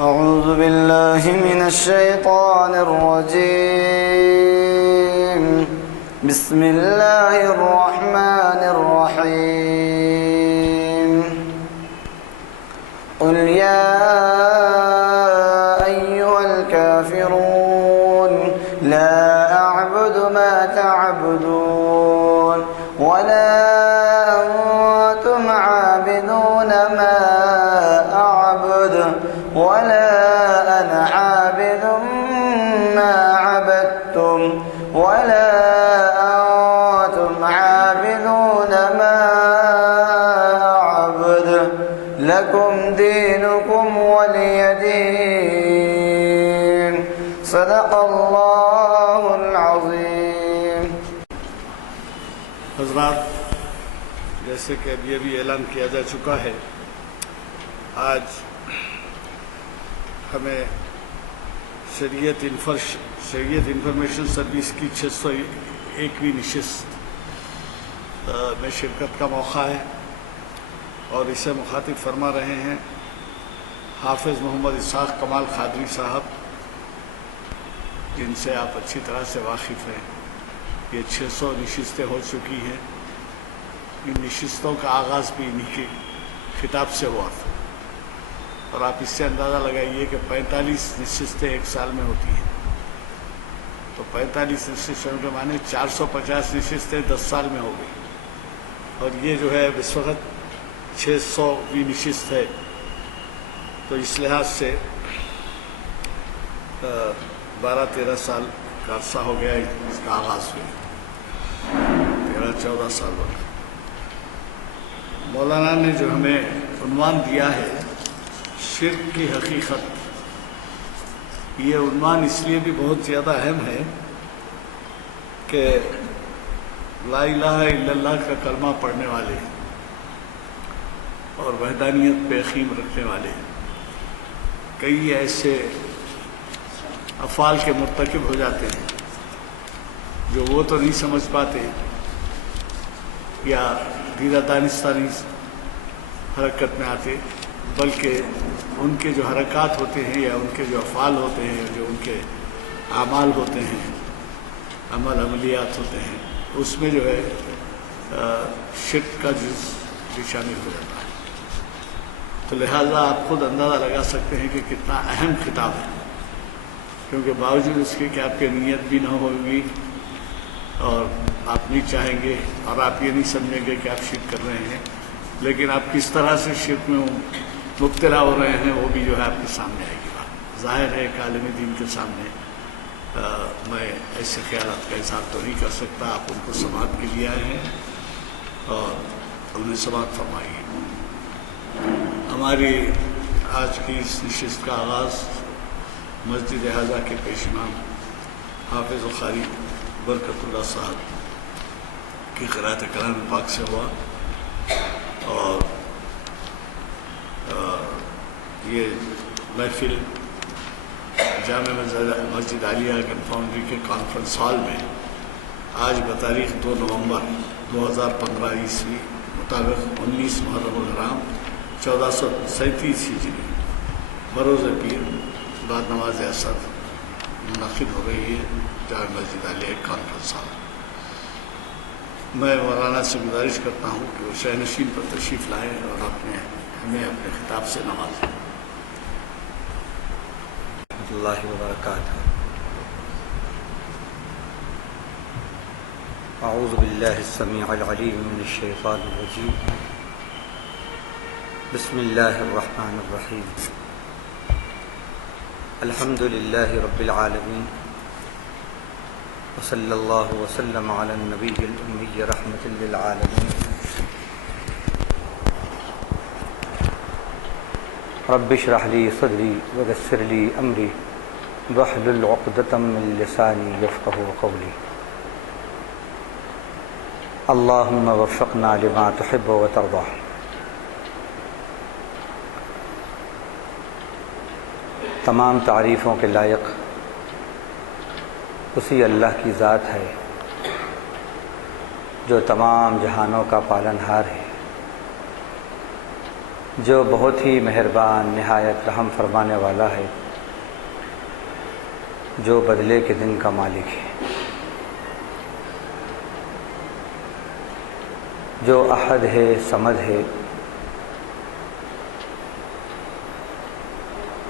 أعوذ بالله من الشيطان الرجيم. بسم الله الرحمن الرحيم. قل يا أيها الكافرون لا أعبد ما تعبدون ولا أنتم عابدون ما أعبد ولا أنا عابد ما عبدتم ولا أنتم عابدون ما أعبد لكم دينكم ولي دين. صدق اللہ العظیم. حضرات، جیسے کہ ابھی اعلان کیا جا چکا ہے، آج ہمیں شریعت انفارمیشن سروس کی 601ویں نشست میں شرکت کا موقع ہے اور اسے مخاطب فرما رہے ہیں حافظ محمد اسحاق کمال قادری صاحب، جن سے آپ اچھی طرح سے واقف ہیں. یہ 600 نشستیں ہو چکی ہیں. ان نشستوں کا آغاز بھی انہی کے خطاب سے ہوا تھا اور آپ اس سے اندازہ لگائیے کہ 45 نشستیں ایک سال میں ہوتی ہیں، تو 45 نشستوں کے معنی 450 نشستیں 10 سال میں ہو گئی. اور یہ جو ہے اس وقت 600ویں نشست ہے، تو اس لحاظ سے 12-13 سال کا عرصہ ہو گیا اس کا آغاز ہوئے، 13-14 سال ہو گئے. مولانا نے جو ہمیں عنوان دیا ہے شرک کی حقیقت، یہ عنوان اس لیے بھی بہت زیادہ اہم ہے کہ لا الہ الا اللہ کا کلمہ پڑھنے والے اور وحدانیت پہ یقین رکھنے والے کئی ایسے افعال کے مرتکب ہو جاتے ہیں جو وہ تو نہیں سمجھ پاتے یا دیدہ دانستانی حرکت میں آتے، بلکہ ان کے جو حرکات ہوتے ہیں یا ان کے جو افعال ہوتے ہیں، جو ان کے اعمال ہوتے ہیں، عملیات ہوتے ہیں، اس میں جو ہے شرک کا جز بھی شامل ہو جاتا ہے. تو لہٰذا آپ خود اندازہ لگا سکتے ہیں کہ کتنا اہم خطاب ہے، کیونکہ باوجود اس کے کہ آپ کی نیت بھی نہ ہوگی اور آپ نہیں چاہیں گے اور آپ یہ نہیں سمجھیں گے کہ آپ شرک کر رہے ہیں، لیکن آپ کس طرح سے شرک میں مبتلا ہو رہے ہیں وہ بھی جو ہے آپ کے سامنے آئے گی. بات ظاہر ہے کہ عالم دین کے سامنے میں ایسے خیالات کا اظہار تو نہیں کر سکتا. آپ ان کو سماعت کے لیے آئے ہیں اور انہیں سماعت فرمائی ہے. ہماری آج کی اس نشست کا آغاز مسجد اعظہ کے پیش امام حافظ قاری برکت اللہ صاحب کی قرأت کلام پاک سے ہوا اور یہ محفل جامع مسجد عالیہ گن فاؤنڈری کے کانفرنس ہال میں آج بتاریخ 2 نومبر 2015 عیسوی مطابق 19 محرم الحرام 1437 ہجری بروز پیر بعد نماز عصر منعقد ہو رہی ہے جامع مسجد عالیہ کانفرنس ہال. میں مولانا سے گزارش کرتا ہوں کہ وہ شہنشین پر تشریف لائیں اور ہمیں اپنے خطاب سے نوازیں. اللہ وبرکاتہ. اعوذ باللہ السمیع العلیم من الشیطان الرجیم. بسم اللہ الرحمن الرحیم. الحمد للہ رب العالمین وصلی اللہ وسلم علی النبی الامی رحمۃ للعالمین. رب اشرح لی صدری ویسر لی امری واحلل عقدۃ من لسانی یفقهوا قولی. اللہم وفقنا لما تحب وترضى. تمام تعریفوں کے لائق اسی اللہ کی ذات ہے جو تمام جہانوں کا پالن ہار ہے. جو بہت ہی مہربان نہایت رحم فرمانے والا ہے، جو بدلے کے دن کا مالک ہے، جو احد ہے، صمد ہے،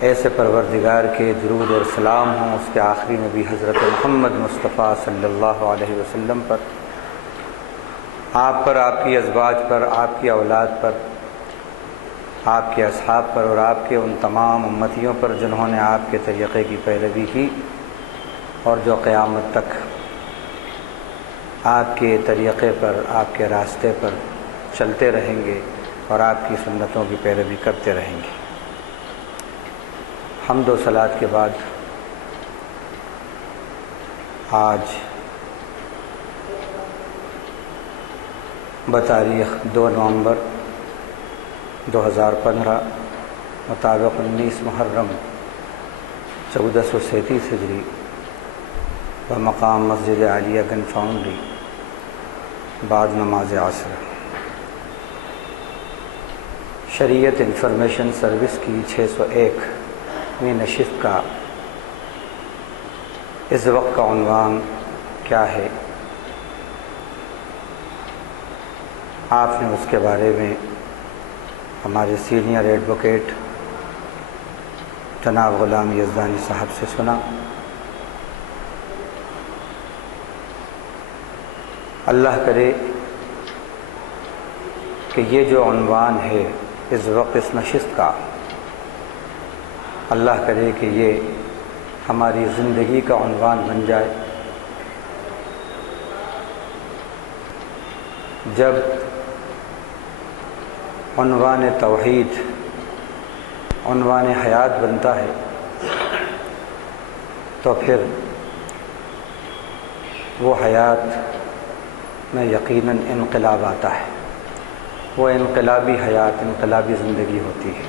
ایسے پروردگار کے درود اور سلام ہوں اس کے آخری نبی حضرت محمد مصطفیٰ صلی اللہ علیہ وسلم پر، آپ پر، آپ کی ازواج پر، آپ کی اولاد پر، آپ کے اصحاب پر اور آپ کے ان تمام امتیوں پر جنہوں نے آپ کے طریقے کی پیروی کی اور جو قیامت تک آپ کے طریقے پر، آپ کے راستے پر چلتے رہیں گے اور آپ کی سنتوں کی پیروی کرتے رہیں گے۔ حمد و صلات کے بعد آج بتاریخ 2 نومبر 2015 مطابق 19 محرم 1437 ہجری بمقام مسجد عالیہ گنج فاؤنڈری بعد نماز عصر شریعت انفارمیشن سروس کی 601ویں نشست کا اس وقت کا عنوان کیا ہے، آپ نے اس کے بارے میں ہمارے سینئر ایڈوکیٹ جناب غلام یزدانی صاحب سے سنا۔ اللہ کرے کہ یہ جو عنوان ہے اس وقت اس نشست کا، اللہ کرے کہ یہ ہماری زندگی کا عنوان بن جائے۔ جب عنوان توحید عنوان حیات بنتا ہے تو پھر وہ حیات میں یقیناً انقلاب آتا ہے، وہ انقلابی حیات، انقلابی زندگی ہوتی ہے۔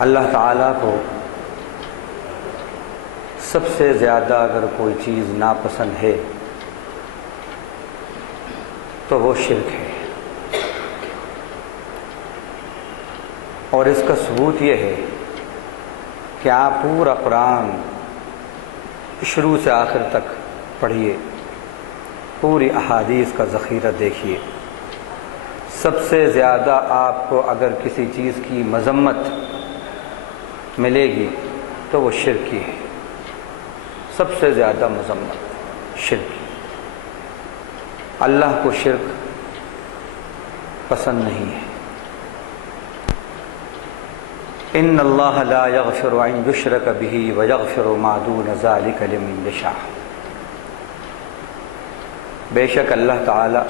اللہ تعالیٰ کو سب سے زیادہ اگر کوئی چیز ناپسند ہے تو وہ شرک ہے، اور اس کا ثبوت یہ ہے کہ آپ پورا قرآن شروع سے آخر تک پڑھیے، پوری احادیث کا ذخیرہ دیکھیے۔ سب سے زیادہ آپ کو اگر کسی چیز کی مذمت ملے گی تو وہ شرک کی ہے، سب سے زیادہ مذمت شرک کی۔ اللہ کو شرک پسند نہیں ہے۔ ان اللہ لا یغفر ان یشرک بہ ویغفر ما دون ذلک لمن یشاء۔ بے شک اللہ تعالی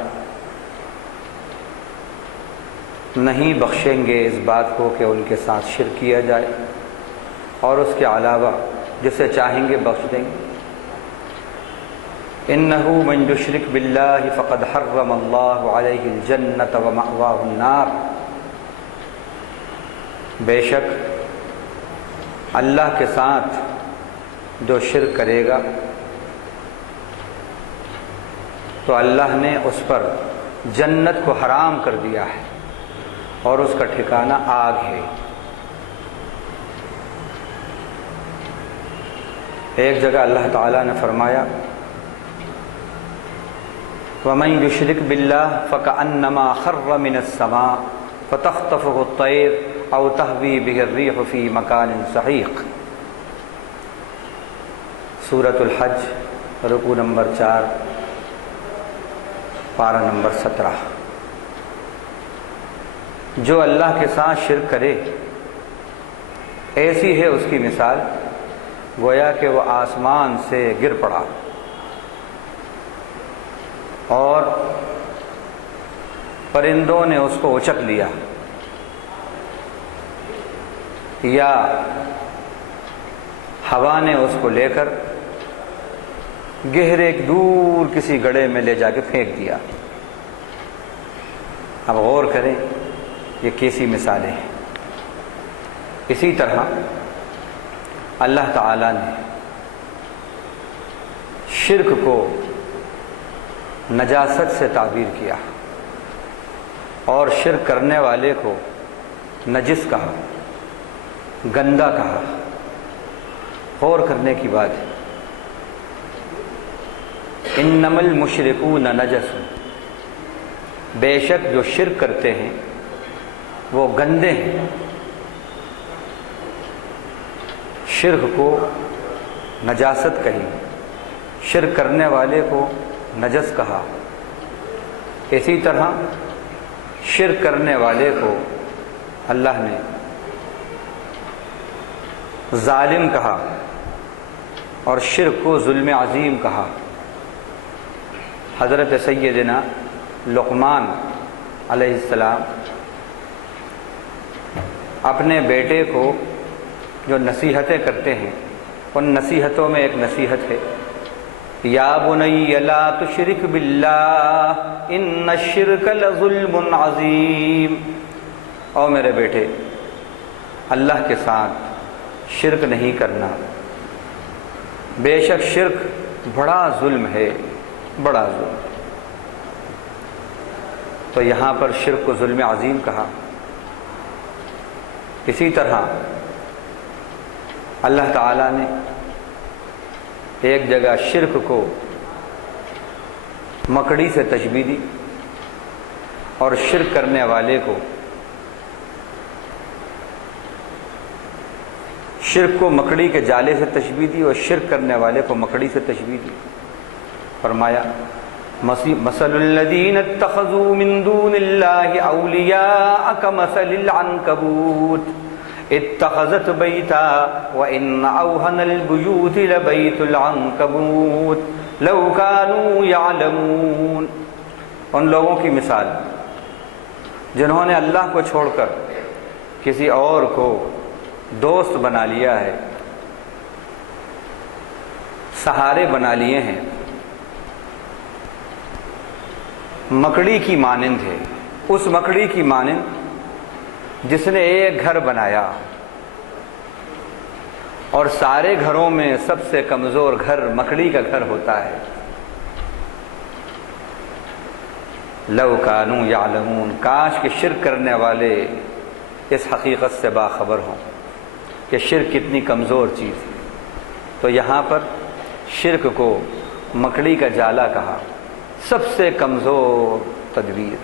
نہیں بخشیں گے اس بات کو کہ ان کے ساتھ شرک کیا جائے، اور اس کے علاوہ جسے چاہیں گے بخش دیں گے۔ انہ من یشرک باللہ فقد حرم اللہ علیہ الجنۃ ومأواہ النار۔ بے شک اللہ کے ساتھ جو شرک کرے گا تو اللہ نے اس پر جنت کو حرام کر دیا ہے اور اس کا ٹھکانہ آگ ہے۔ ایک جگہ اللہ تعالیٰ نے فرمایا وَمَن يُشْرِكْ بِاللَّهِ فَكَأَنَّمَا خَرَّ مِنَ السَّمَاءِ فَتَخْطَفُهُ الطَّيْرُ أَوْ تَهْوِي بِهِ الرِّيحُ فِي مَكَانٍ سَحِيقٍ۔ سورۃ الحج رکوع نمبر 4 پارہ نمبر 17۔ جو اللہ کے ساتھ شرک کرے ایسی ہے اس کی مثال گویا کہ وہ آسمان سے گر پڑا اور پرندوں نے اس کو اچک لیا، یا ہوا نے اس کو لے کر گہرے دور کسی گڑھے میں لے جا کے پھینک دیا۔ اب غور کریں یہ کیسی مثالیں ہیں۔ اسی طرح اللہ تعالیٰ نے شرک کو نجاست سے تعبیر کیا۔ اور شرک کرنے والے کو نجس کہا، گندا کہا۔ غور کرنے کی بات ہے، انما المشرکون نجس، بے شک جو شرک کرتے ہیں وہ گندے ہیں۔ شرک کو نجاست کہی، شرک کرنے والے کو نجس کہا۔ اسی طرح شرک کرنے والے کو اللہ نے ظالم کہا اور شرک کو ظلم عظیم کہا۔ حضرت سیدنا لقمان علیہ السلام اپنے بیٹے کو جو نصیحتیں کرتے ہیں، ان نصیحتوں میں ایک نصیحت ہے، یا بنی لا تشرک باللہ ان الشرک لظلم عظیم۔ او میرے بیٹے، اللہ کے ساتھ شرک نہیں کرنا، بے شک شرک بڑا ظلم ہے، بڑا ظلم۔ تو یہاں پر شرک کو ظلم عظیم کہا۔ اسی طرح اللہ تعالیٰ نے ایک جگہ شرک کو مکڑی سے تشبیہ دی اور شرک کرنے والے کو، شرک کو مکڑی کے جالے سے تشبیہ دی اور شرک کرنے والے کو مکڑی سے تشبیہ دی۔ فرمایا مثل الذین اتخذوا من دون اللہ اولیاء کمثل العنکبوت اتخذت بیتا وان اوہن البیوت لبیت العنکبوت لو کانوا یعلمون۔ ان لوگوں کی مثال جنہوں نے اللہ کو چھوڑ کر کسی اور کو دوست بنا لیا ہے، سہارے بنا لیے ہیں، مکڑی کی مانند ہے، اس مکڑی کی مانند جس نے ایک گھر بنایا اور سارے گھروں میں سب سے کمزور گھر مکڑی کا گھر ہوتا ہے۔ لو کانوا یعلمون، کاش کہ شرک کرنے والے اس حقیقت سے باخبر ہوں کہ شرک کتنی کمزور چیز ہے۔ تو یہاں پر شرک کو مکڑی کا جالا کہا، سب سے کمزور تدبیر،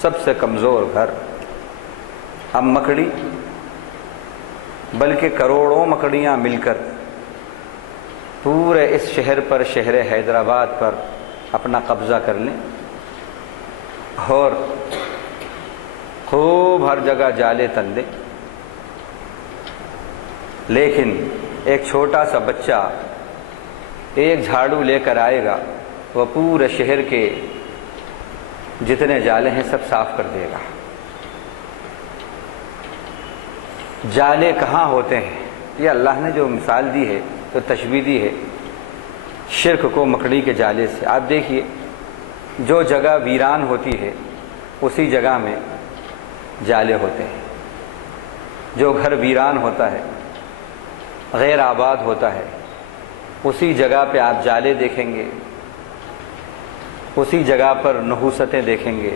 سب سے کمزور گھر۔ اب مکڑی بلکہ کروڑوں مکڑیاں مل کر پورے اس شہر پر، شہر حیدرآباد پر اپنا قبضہ کر لیں اور خوب ہر جگہ جالے تن دیں، لیکن ایک چھوٹا سا بچہ ایک جھاڑو لے کر آئے گا، وہ پورے شہر کے جتنے جالے ہیں سب صاف کر دے گا۔ جالے کہاں ہوتے ہیں؟ یہ اللہ نے جو مثال دی ہے، جو تشبیہ دی ہے شرک کو مکڑی کے جالے سے۔ آپ دیکھیے، جو جگہ ویران ہوتی ہے اسی جگہ میں جالے ہوتے ہیں۔ جو گھر ویران ہوتا ہے، غیر آباد ہوتا ہے، اسی جگہ پہ آپ جالے دیکھیں گے، اسی جگہ پر نحوستیں دیکھیں گے،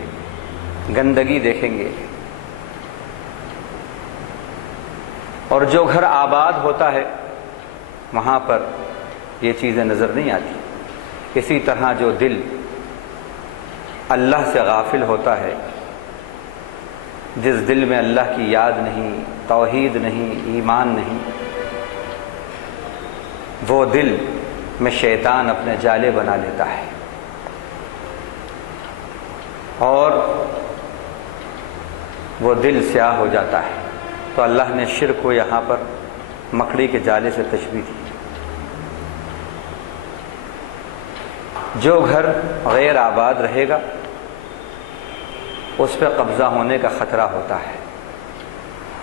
گندگی دیکھیں گے۔ اور جو گھر آباد ہوتا ہے وہاں پر یہ چیزیں نظر نہیں آتی۔ اسی طرح جو دل اللہ سے غافل ہوتا ہے، جس دل میں اللہ کی یاد نہیں، توحید نہیں، ایمان نہیں، وہ دل میں شیطان اپنے جالے بنا لیتا ہے اور وہ دل سیاہ ہو جاتا ہے۔ تو اللہ نے شرک کو یہاں پر مکڑی کے جالے سے تشبیہ دی۔ جو گھر غیر آباد رہے گا اس پہ قبضہ ہونے کا خطرہ ہوتا ہے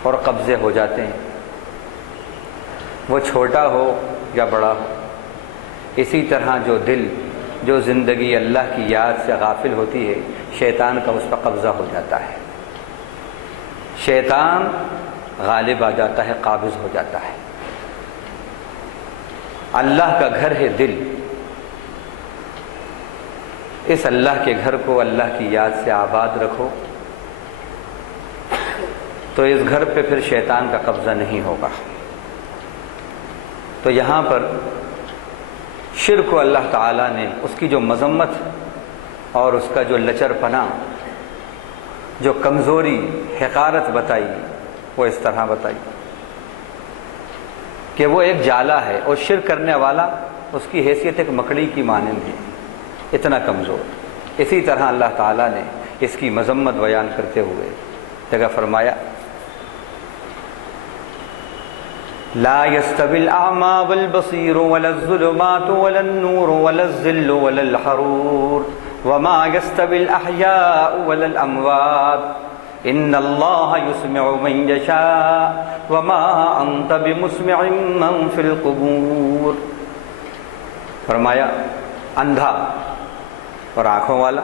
اور قبضے ہو جاتے ہیں، وہ چھوٹا ہو یا بڑا ہو۔ اسی طرح جو دل، جو زندگی اللہ کی یاد سے غافل ہوتی ہے، شیطان کا اس پر قبضہ ہو جاتا ہے، شیطان غالب آ جاتا ہے، قابض ہو جاتا ہے۔ اللہ کا گھر ہے دل، اس اللہ کے گھر کو اللہ کی یاد سے آباد رکھو، تو اس گھر پہ پھر شیطان کا قبضہ نہیں ہوگا۔ تو یہاں پر شرک کو اللہ تعالیٰ نے اس کی جو مذمت اور اس کا جو لچر پنا، جو کمزوری، حقارت بتائی، وہ اس طرح بتائی کہ وہ ایک جالا ہے اور شرک کرنے والا اس کی حیثیت ایک مکڑی کی مانند ہے، اتنا کمزور۔ اسی طرح اللہ تعالیٰ نے اس کی مذمت بیان کرتے ہوئے جگہ فرمایا لا يستوي الأعمى والبصير ولا الظلمات ولا النور ولا الظل ولا الحرور وما يستوي الأحياء ولا الأموات إن الله يسمع من يشاء وما أنت بمسمع من في القبور۔ فرمایا اندھا اور آنکھوں والا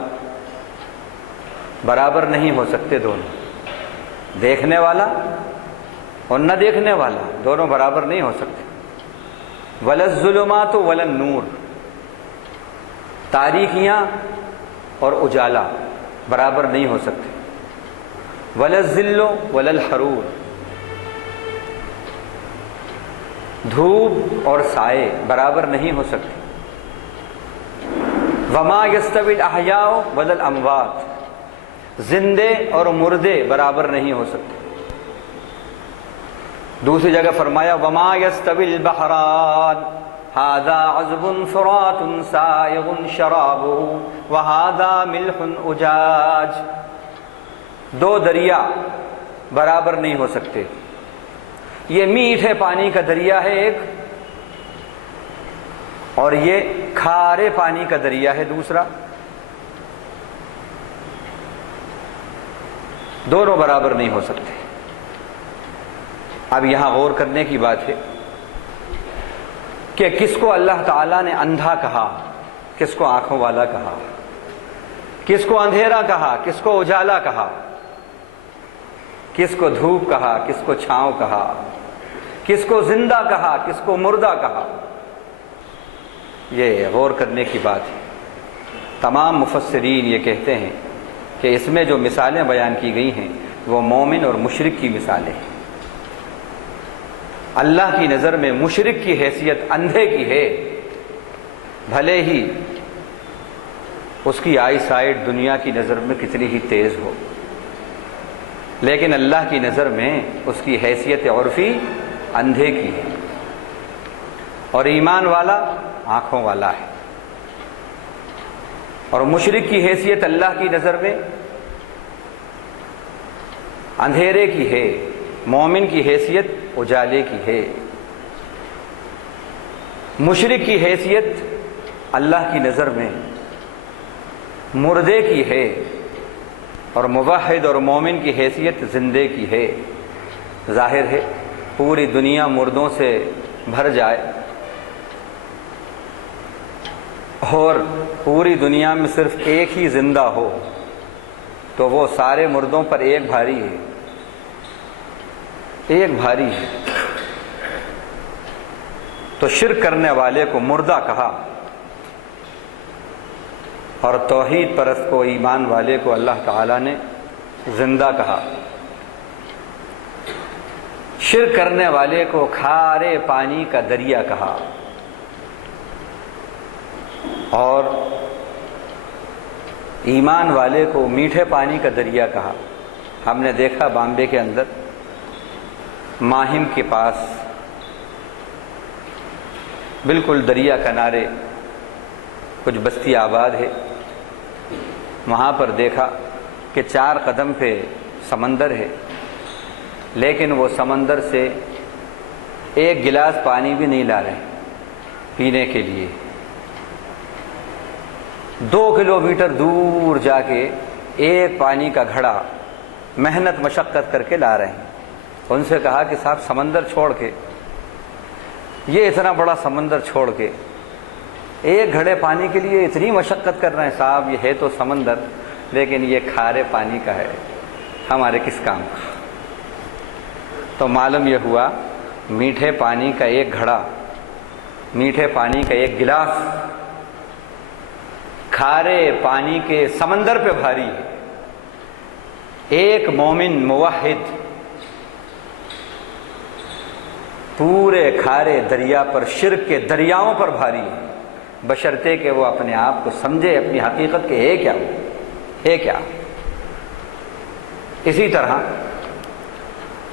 برابر نہیں ہو سکتے دونوں، دیکھنے والا اور نہ دیکھنے والا دونوں برابر نہیں ہو سکتے۔ ولا الظلمات ولا النور، تاریکیاں اور اجالا برابر نہیں ہو سکتے۔ ولا الظل ولا الحرور، دھوپ اور سائے برابر نہیں ہو سکتے۔ وما يستوي الاحیاء ولا الاموات، زندے اور مردے برابر نہیں ہو سکتے۔ دوسری جگہ فرمایا وما يستوي البحران هذا عذب فرات سائغ شرابه وهذا ملح اجاج، دو دریا برابر نہیں ہو سکتے، یہ میٹھے پانی کا دریا ہے ایک، اور یہ کھارے پانی کا دریا ہے دوسرا، دونوں برابر نہیں ہو سکتے۔ اب یہاں غور کرنے کی بات ہے کہ کس کو اللہ تعالیٰ نے اندھا کہا، کس کو آنکھوں والا کہا، کس کو اندھیرا کہا، کس کو اجالا کہا، کس کو دھوپ کہا، کس کو چھاؤں کہا، کس کو زندہ کہا، کس کو مردہ کہا، یہ غور کرنے کی بات ہے۔ تمام مفسرین یہ کہتے ہیں کہ اس میں جو مثالیں بیان کی گئی ہیں وہ مومن اور مشرک کی مثالیں ہیں۔ اللہ کی نظر میں مشرک کی حیثیت اندھے کی ہے، بھلے ہی اس کی آئی سائٹ دنیا کی نظر میں کتنی ہی تیز ہو، لیکن اللہ کی نظر میں اس کی حیثیت عرفی اندھے کی ہے، اور ایمان والا آنکھوں والا ہے، اور مشرک کی حیثیت اللہ کی نظر میں اندھیرے کی ہے، مومن کی حیثیت اجالے کی ہے۔ مشرک کی حیثیت اللہ کی نظر میں مردے کی ہے، اور موحد اور مومن کی حیثیت زندے کی ہے۔ ظاہر ہے پوری دنیا مردوں سے بھر جائے اور پوری دنیا میں صرف ایک ہی زندہ ہو تو وہ سارے مردوں پر ایک بھاری ہے، ایک بھاری ہے۔ تو شرک کرنے والے کو مردہ کہا اور توحید پرست کو، ایمان والے کو اللہ تعالیٰ نے زندہ کہا۔ شرک کرنے والے کو کھارے پانی کا دریا کہا، اور ایمان والے کو میٹھے پانی کا دریا کہا۔ ہم نے دیکھا بامبے کے اندر ماہم کے پاس بالکل دریا کنارے کچھ بستی آباد ہے، وہاں پر دیکھا کہ 4 قدم پہ سمندر ہے، لیکن وہ سمندر سے ایک گلاس پانی بھی نہیں لا رہے پینے کے لیے۔ 2 کلومیٹر دور جا کے ایک پانی کا گھڑا محنت مشقت کر کے لا رہے ہیں۔ ان سے کہا کہ صاحب سمندر چھوڑ کے، یہ اتنا بڑا سمندر چھوڑ کے ایک گھڑے پانی کے لیے اتنی مشقت کر رہے ہیں، صاحب یہ ہے تو سمندر لیکن یہ کھارے پانی کا ہے، ہمارے کس کام کا؟ تو معلوم یہ ہوا میٹھے پانی کا ایک گھڑا، میٹھے پانی کا ایک گلاس کھارے پانی کے سمندر پہ بھاری ہے۔ ایک مومن موحد پورے کھارے دریا پر شرک کے دریاؤں پر بھاری ہے، بشرطے کہ وہ اپنے آپ کو سمجھے، اپنی حقیقت کے ہے کیا، وہ ہے کیا۔ اسی طرح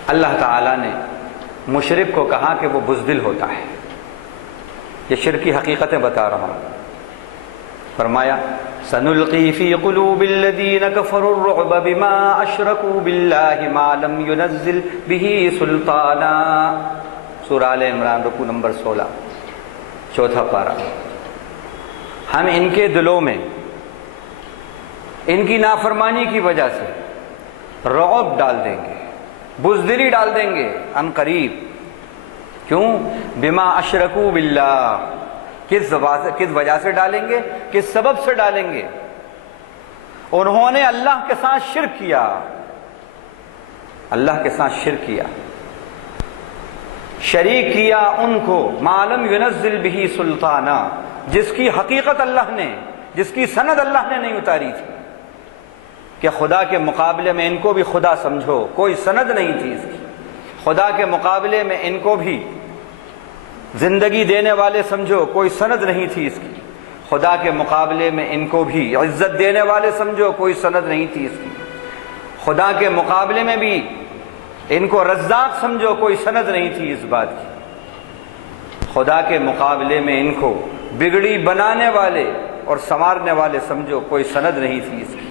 اللہ تعالیٰ نے مشرک کو کہا کہ وہ بزدل ہوتا ہے، یہ شرک کی حقیقتیں بتا رہا ہوں۔ فرمایا سنلقی فی قلوب الذین کفروا الرعب بما اشرکوا باللہ ما لم ينزل بہ سلطانا، سورہ آل عمران رکوع نمبر 16 چوتھا پارہ۔ ہم ان کے دلوں میں ان کی نافرمانی کی وجہ سے رعب ڈال دیں گے، بزدلی ڈال دیں گے ان قریب۔ کیوں؟ بما اشرکوا باللہ، کس وجہ سے ڈالیں گے، کس سبب سے ڈالیں گے؟ انہوں نے اللہ کے ساتھ شرک کیا، اللہ کے ساتھ شرک کیا، شریک کیا ان کو ما لم ينزل به سلطانا، جس کی حقیقت اللہ نے، جس کی سند اللہ نے نہیں اتاری تھی، کہ خدا کے مقابلے میں ان کو بھی خدا سمجھو، کوئی سند نہیں تھی اس کی، خدا کے مقابلے میں ان کو بھی زندگی دینے والے سمجھو، کوئی سند نہیں تھی اس کی، خدا کے مقابلے میں ان کو بھی عزت دینے والے سمجھو، کوئی سند نہیں تھی اس کی، خدا کے مقابلے میں بھی ان کو رزاق سمجھو، کوئی سند نہیں تھی اس بات کی، خدا کے مقابلے میں ان کو بگڑی بنانے والے اور سنوارنے والے سمجھو، کوئی سند نہیں تھی اس کی۔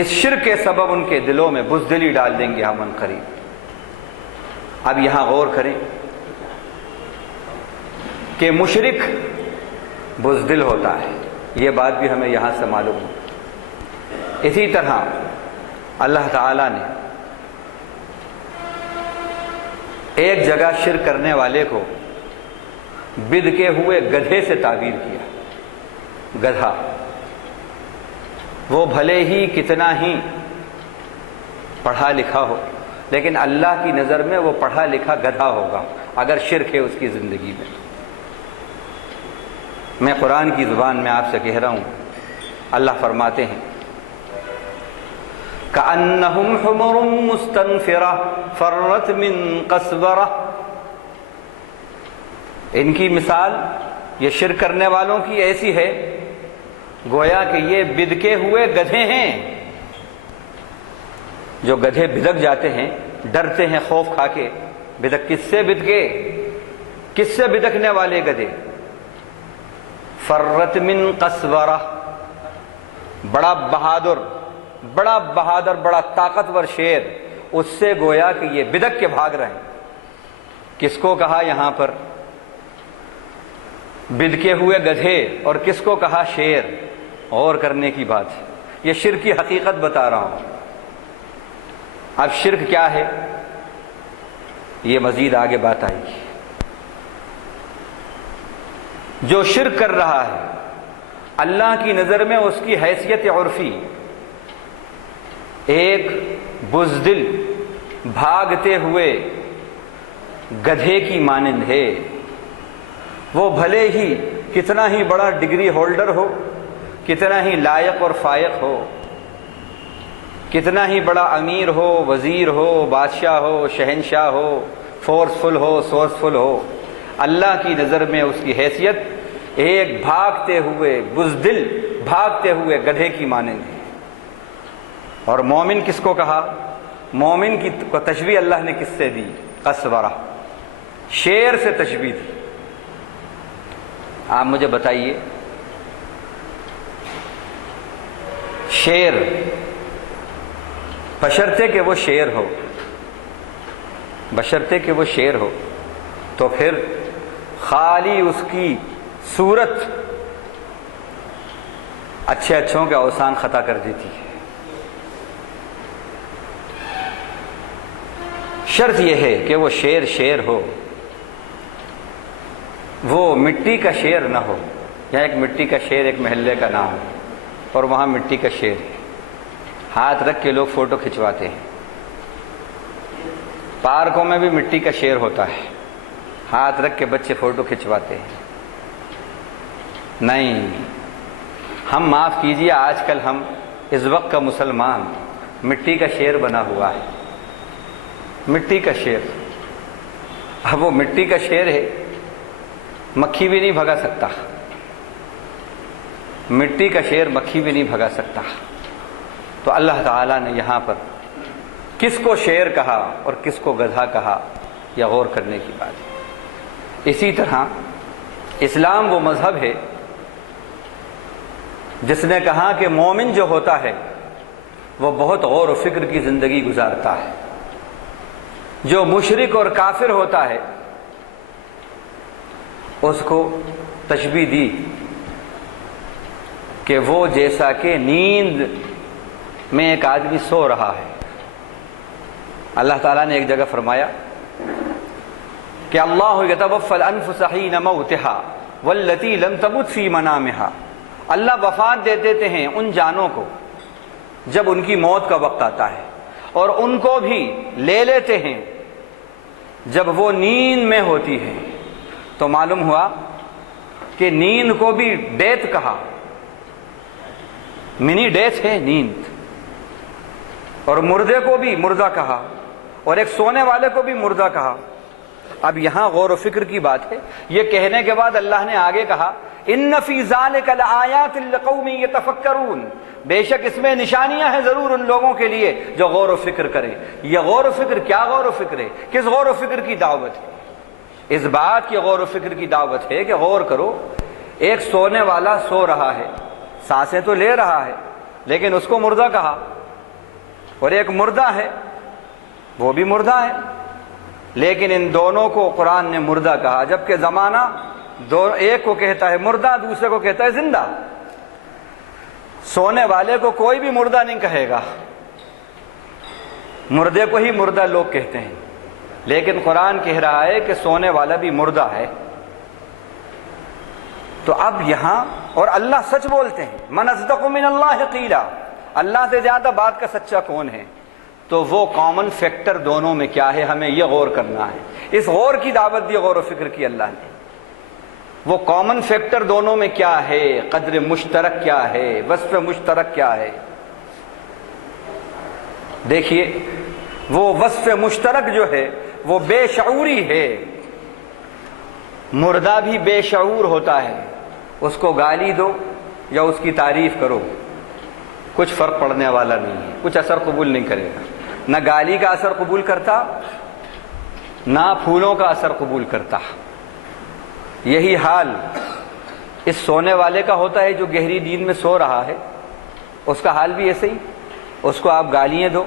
اس شرک کے سبب ان کے دلوں میں بزدلی ڈال دیں گے ہم عنقریب۔ اب یہاں غور کریں کہ مشرک بزدل ہوتا ہے، یہ بات بھی ہمیں یہاں سے معلوم ہے۔ اسی طرح اللہ تعالیٰ نے ایک جگہ شرک کرنے والے کو بد کے ہوئے گدھے سے تعبیر کیا۔ گدھا وہ بھلے ہی کتنا ہی پڑھا لکھا ہو، لیکن اللہ کی نظر میں وہ پڑھا لکھا گدھا ہوگا اگر شرک ہے اس کی زندگی میں۔ میں قرآن کی زبان میں آپ سے کہہ رہا ہوں، اللہ فرماتے ہیں کأنہم حمر مستنفرہ فرت من قصورہ، ان کی مثال یہ شرک کرنے والوں کی ایسی ہے گویا کہ یہ بدکے ہوئے گدھے ہیں۔ جو گدھے بدک جاتے ہیں، ڈرتے ہیں خوف کھا کے، بدک کس سے بدکے، کس سے بدکنے والے گدھے؟ فرت من قصورہ، بڑا بہادر بڑا طاقتور شیر، اس سے گویا کہ یہ بدک کے بھاگ رہے ہیں۔ کس کو کہا یہاں پر بدکے ہوئے گدھے، اور کس کو کہا شیر؟ غور کرنے کی بات ہے، یہ شرک کی حقیقت بتا رہا ہوں۔ اب شرک کیا ہے یہ مزید آگے بات آئے گی۔ جو شرک کر رہا ہے اللہ کی نظر میں اس کی حیثیت عرفی ایک بزدل بھاگتے ہوئے گدھے کی مانند ہے۔ وہ بھلے ہی کتنا ہی بڑا ڈگری ہولڈر ہو، کتنا ہی لائق اور فائق ہو، کتنا ہی بڑا امیر ہو، وزیر ہو، بادشاہ ہو، شہنشاہ ہو، فورسفل ہو، سورسفل ہو، اللہ کی نظر میں اس کی حیثیت ایک بھاگتے ہوئے بزدل بھاگتے ہوئے گدھے کی مانند ہے۔ اور مومن کس کو کہا؟ مومن کی تشبیہ اللہ نے کس سے دی؟ قصورہ، شیر سے تشبیہ دی۔ آپ مجھے بتائیے شیر بشرطے کہ وہ شیر ہو، بشرطے کہ وہ شیر ہو تو پھر خالی اس کی صورت اچھے اچھوں کے اوسان خطا کر دیتی ہے۔ شرط یہ ہے کہ وہ شیر ہو، وہ مٹی کا شیر نہ ہو۔ یہاں ایک مٹی کا شیر ایک محلے کا نام ہے اور وہاں مٹی کا شیر ہے، ہاتھ رکھ کے لوگ فوٹو کھنچواتے ہیں۔ پارکوں میں بھی مٹی کا شیر ہوتا ہے، ہاتھ رکھ کے بچے فوٹو کھنچواتے ہیں۔ نہیں، ہم معاف کیجیے، آج کل ہم اس وقت کا مسلمان مٹی کا شیر بنا ہوا ہے، مٹی کا شیر۔ اب وہ مٹی کا شیر ہے، مکھی بھی نہیں بھگا سکتا، مٹی کا شیر مکھی بھی نہیں بھگا سکتا۔ تو اللہ تعالیٰ نے یہاں پر کس کو شیر کہا اور کس کو گدھا کہا، یہ غور کرنے کی بات ہے۔ اسی طرح اسلام وہ مذہب ہے جس نے کہا کہ مومن جو ہوتا ہے وہ بہت غور و فکر کی زندگی گزارتا ہے، جو مشرک اور کافر ہوتا ہے اس کو تشبیہ دی کہ وہ جیسا کہ نیند میں ایک آدمی سو رہا ہے۔ اللہ تعالیٰ نے ایک جگہ فرمایا کہ اللہ یتوفی الانفس حین موتها والتی لم تمت فی منامها، اللہ وفات دے دیتے ہیں ان جانوں کو جب ان کی موت کا وقت آتا ہے، اور ان کو بھی لے لیتے ہیں جب وہ نیند میں ہوتی ہے۔ تو معلوم ہوا کہ نیند کو بھی ڈیتھ کہا، منی ڈیتھ ہے نیند، اور مردے کو بھی مردہ کہا، اور ایک سونے والے کو بھی مردہ کہا۔ اب یہاں غور و فکر کی بات ہے۔ یہ کہنے کے بعد اللہ نے آگے کہا ان فی ذلک لآیات لقوم یتفکرون، بے شک اس میں نشانیاں ہیں ضرور ان لوگوں کے لیے جو غور و فکر کریں۔ یہ غور و فکر کیا غور و فکر ہے؟ کس غور و فکر کی دعوت ہے؟ اس بات کی غور و فکر کی دعوت ہے کہ غور کرو، ایک سونے والا سو رہا ہے، سانسیں تو لے رہا ہے لیکن اس کو مردہ کہا، اور ایک مردہ ہے وہ بھی مردہ ہے، لیکن ان دونوں کو قرآن نے مردہ کہا، جبکہ زمانہ ایک کو کہتا ہے مردہ، دوسرے کو کہتا ہے زندہ۔ سونے والے کو کوئی بھی مردہ نہیں کہے گا، مردے کو ہی مردہ لوگ کہتے ہیں، لیکن قرآن کہہ رہا ہے کہ سونے والا بھی مردہ ہے۔ تو اب یہاں اور اللہ سچ بولتے ہیں، من اصدق من اللہ قیلا، اللہ سے زیادہ بات کا سچا کون ہے؟ تو وہ کامن فیکٹر دونوں میں کیا ہے، ہمیں یہ غور کرنا ہے۔ اس غور کی دعوت دی، غور و فکر کی اللہ نے۔ وہ کامن فیکٹر دونوں میں کیا ہے، قدر مشترک کیا ہے، وصف مشترک کیا ہے؟ دیکھیے وہ وصف مشترک جو ہے وہ بے شعوری ہے۔ مردہ بھی بے شعور ہوتا ہے، اس کو گالی دو یا اس کی تعریف کرو کچھ فرق پڑنے والا نہیں ہے، کچھ اثر قبول نہیں کرے گا۔ نہ گالی کا اثر قبول کرتا، نہ پھولوں کا اثر قبول کرتا۔ یہی حال اس سونے والے کا ہوتا ہے جو گہری نیند میں سو رہا ہے، اس کا حال بھی ایسے ہی۔ اس کو آپ گالیاں دو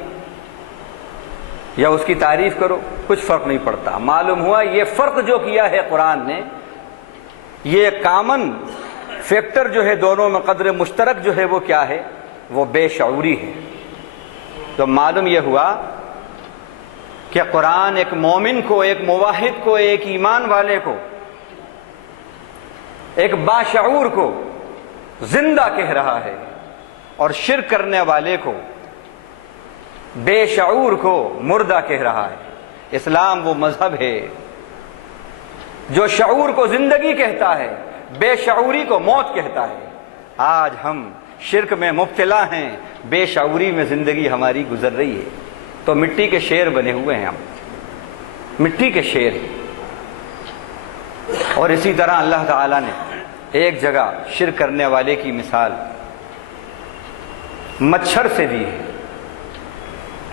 یا اس کی تعریف کرو، کچھ فرق نہیں پڑتا۔ معلوم ہوا یہ فرق جو کیا ہے قرآن نے، یہ کامن فیکٹر جو ہے دونوں میں، قدر مشترک جو ہے وہ کیا ہے، وہ بے شعوری ہے۔ تو معلوم یہ ہوا کہ قرآن ایک مومن کو، ایک موحد کو، ایک ایمان والے کو، ایک باشعور کو زندہ کہہ رہا ہے، اور شرک کرنے والے کو، بے شعور کو مردہ کہہ رہا ہے۔ اسلام وہ مذہب ہے جو شعور کو زندگی کہتا ہے، بے شعوری کو موت کہتا ہے۔ آج ہم شرک میں مبتلا ہیں، بے شعوری میں زندگی ہماری گزر رہی ہے۔ تو مٹی کے شیر بنے ہوئے ہیں ہم، مٹی کے شیر۔ اور اسی طرح اللہ تعالیٰ نے ایک جگہ شرک کرنے والے کی مثال مچھر سے دی ہے،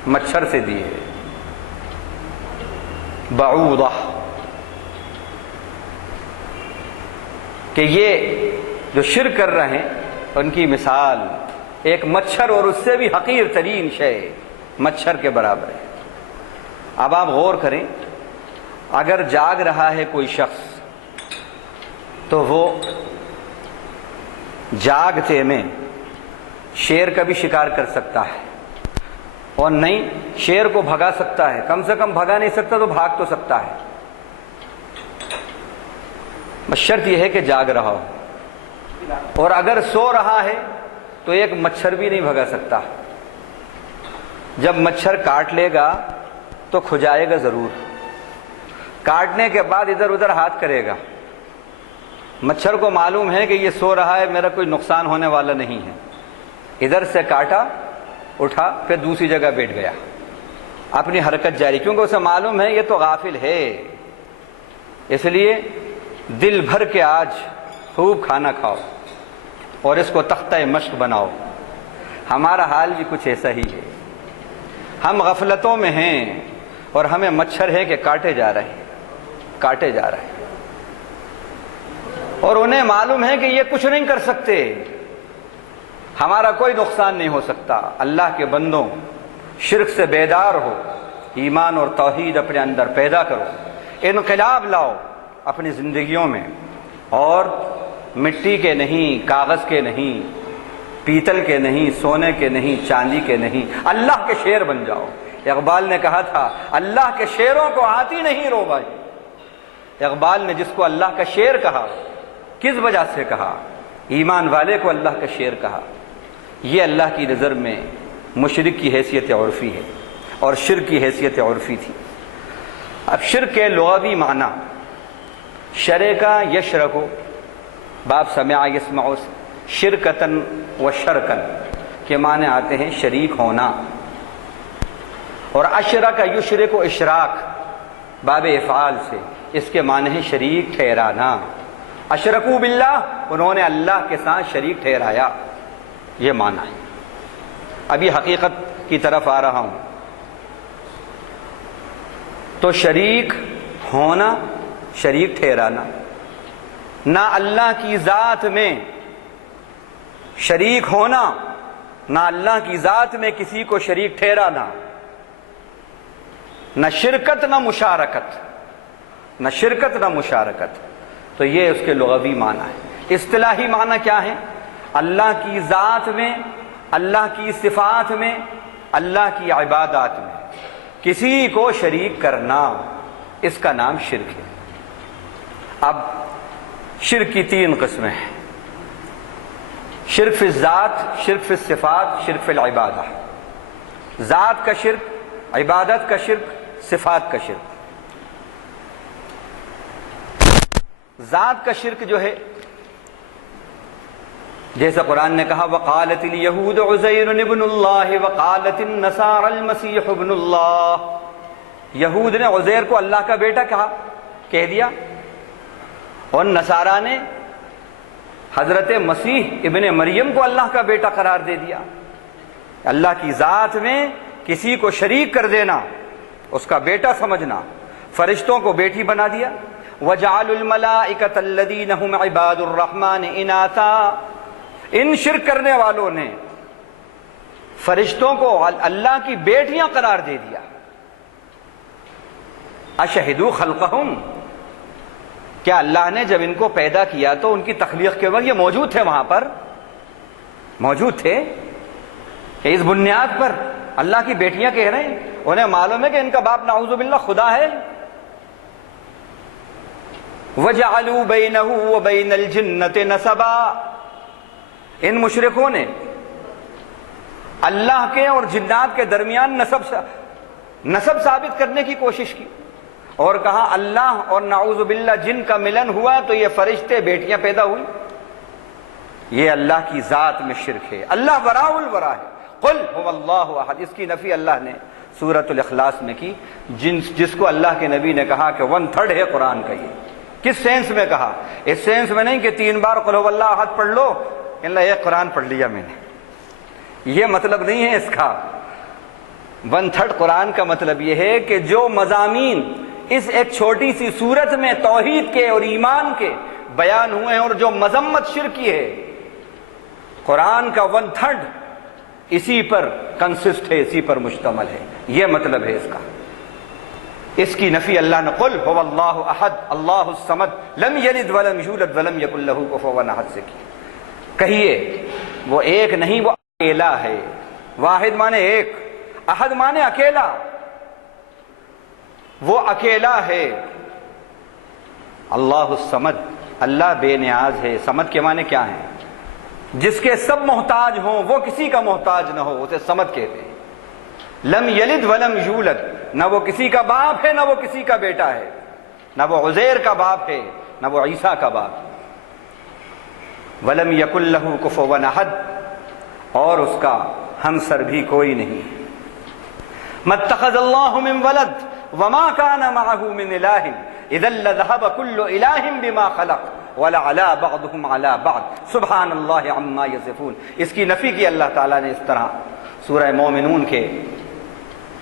مچھر سے دی ہے، بعوضہ، کہ یہ جو شرک کر رہے ہیں ان کی مثال ایک مچھر، اور اس سے بھی حقیر ترین شے مچھر کے برابر ہے۔ اب آپ غور کریں، اگر جاگ رہا ہے کوئی شخص تو وہ جاگتے میں شیر کا بھی شکار کر سکتا ہے، اور نہیں شیر کو بھگا سکتا ہے، کم سے کم بھگا نہیں سکتا تو بھاگ تو سکتا ہے، بس شرط یہ ہے کہ جاگ رہا ہو۔ اور اگر سو رہا ہے تو ایک مچھر بھی نہیں بھگا سکتا۔ جب مچھر کاٹ لے گا تو کھجائے گا ضرور، کاٹنے کے بعد ادھر ادھر ہاتھ کرے گا۔ مچھر کو معلوم ہے کہ یہ سو رہا ہے، میرا کوئی نقصان ہونے والا نہیں ہے، ادھر سے کاٹا، اٹھا، پھر دوسری جگہ بیٹھ گیا، اپنی حرکت جاری، کیونکہ اسے معلوم ہے یہ تو غافل ہے، اس لیے دل بھر کے آج خوب کھانا کھاؤ اور اس کو تختہ مشق بناؤ۔ ہمارا حال بھی کچھ ایسا ہی ہے، ہم غفلتوں میں ہیں اور ہمیں مچھر ہے کہ کاٹے جا رہے ہیں، اور انہیں معلوم ہے کہ یہ کچھ نہیں کر سکتے، ہمارا کوئی نقصان نہیں ہو سکتا۔ اللہ کے بندوں، شرک سے بیدار ہو، ایمان اور توحید اپنے اندر پیدا کرو، انقلاب لاؤ اپنی زندگیوں میں، اور مٹی کے نہیں، کاغذ کے نہیں، پیتل کے نہیں، سونے کے نہیں، چاندی کے نہیں، اللہ کے شیر بن جاؤ۔ اقبال نے کہا تھا اللہ کے شیروں کو آتی نہیں رو بھائی۔ اقبال نے جس کو اللہ کا شیر کہا کس وجہ سے کہا؟ ایمان والے کو اللہ کا شیر کہا۔ یہ اللہ کی نظر میں مشرک کی حیثیت عرفی ہے اور شرک کی حیثیت عرفی تھی۔ اب شرک کے لغوی معنی شرکا یشرکو، باب سمع یسمع، شرکتن و شرکن کے معنی آتے ہیں شریک ہونا، اور اشرک یشرک و اشراک باب افعال سے اس کے معنی ہے شریک ٹھہرانا۔ اشرکو باللہ، انہوں نے اللہ کے ساتھ شریک ٹھہرایا، یہ معنی ہے۔ ابھی حقیقت کی طرف آ رہا ہوں۔ تو شریک ہونا، شریک ٹھہرانا، نہ اللہ کی ذات میں شریک ہونا، نہ اللہ کی ذات میں کسی کو شریک ٹھہرانا، نہ شرکت نہ مشارکت، نہ شرکت نہ مشارکت۔ تو یہ اس کے لغوی معنی ہے۔ اصطلاحی معنی کیا ہے؟ اللہ کی ذات میں، اللہ کی صفات میں، اللہ کی عبادات میں کسی کو شریک کرنا، اس کا نام شرک ہے۔ اب شرک کی تین قسمیں ہیں: شرک فی الذات، شرک فی الصفات، شرک فی العبادہ۔ ذات کا شرک، عبادت کا شرک، صفات کا شرک۔ ذات کا شرک جو ہے، جیسے قرآن نے کہا وقالت الیہود عزیر ابن اللہ وقالت النصارى المسیح ابن اللہ، یہود نے عزیر کو اللہ کا بیٹا کہہ دیا، اور نصارہ نے حضرت مسیح ابن مریم کو اللہ کا بیٹا قرار دے دیا۔ اللہ کی ذات میں کسی کو شریک کر دینا، اس کا بیٹا سمجھنا، فرشتوں کو بیٹی بنا دیا۔ وَجَعَلُوا الْمَلَائِكَةَ الَّذِينَ هُمْ عِبَادُ الرَّحْمَنِ إِنَاثًا، ان شرک کرنے والوں نے فرشتوں کو اللہ کی بیٹیاں قرار دے دیا۔ أَشَهِدُوا خَلْقَهُمْ، کیا اللہ نے جب ان کو پیدا کیا تو ان کی تخلیق کے وقت یہ موجود تھے، وہاں پر موجود تھے کہ اس بنیاد پر اللہ کی بیٹیاں کہہ رہے ہیں؟ انہیں معلوم ہے کہ ان کا باپ نعوذ باللہ خدا ہے۔ وَجَعَلُوا بَيْنَهُ وَبَيْنَ الْجِنَّةِ نَسَبًا، ان مشرکوں نے اللہ کے اور جنات کے درمیان نسب ثابت کرنے کی کوشش کی، اور کہا اللہ اور نعوذ باللہ جن کا ملن ہوا تو یہ فرشتے بیٹیاں پیدا ہوئی۔ یہ اللہ کی ذات میں شرک ہے۔ اللہ وراء الورا ہے۔ قل هو اللہ احد، اس کی نفی اللہ نے سورۃ الاخلاص میں کی، جس کو اللہ کے نبی نے کہا کہ 1/3 ہے قرآن کا۔ یہ کس سینس میں کہا؟ اس سینس میں نہیں کہ 3 بار قل هو اللہ احد پڑھ لو، اللہ یہ قرآن پڑھ لیا میں نے، یہ مطلب نہیں ہے اس کا۔ 1/3 قرآن کا مطلب یہ ہے کہ جو مضامین اس ایک چھوٹی سی صورت میں توحید کے اور ایمان کے بیان ہوئے ہیں، اور جو مذمت شرکی ہے، قرآن کا 1/3 اسی پر کنسسٹ ہے، اسی پر مشتمل ہے، یہ مطلب ہے اس کا۔ اس کی نفی اللہ نے قل هو اللہ احد اللہ الصمد لم یلد ولم یولد ولم یکن له کفوا احد سے کی۔ کہیے وہ ایک نہیں، وہ اکیلا ہے۔ واحد مانے ایک، احد مانے اکیلا، وہ اکیلا ہے۔ اللہ الصمد، اللہ بے نیاز ہے۔ صمد کے معنی کیا ہیں؟ جس کے سب محتاج ہوں، وہ کسی کا محتاج نہ ہو، اسے صمد کہتے ہیں۔ لم یلد ولم یولد، نہ وہ کسی کا باپ ہے نہ وہ کسی کا بیٹا ہے، نہ وہ عزیر کا باپ ہے نہ وہ عیسیٰ کا باپ ہے۔ ولم یکن لہ کفوا احد، اور اس کا ہمسر بھی کوئی نہیں۔ ما اتخذ اللہ من ولد وما کان معہ من الہ، اذا لذهب كل اله بما خلق ولعلى بعضهم على بعض سبحان اللہ عما یصفون. اس کی نفی کی اللہ تعالیٰ نے اس طرح سورہ مومنون کے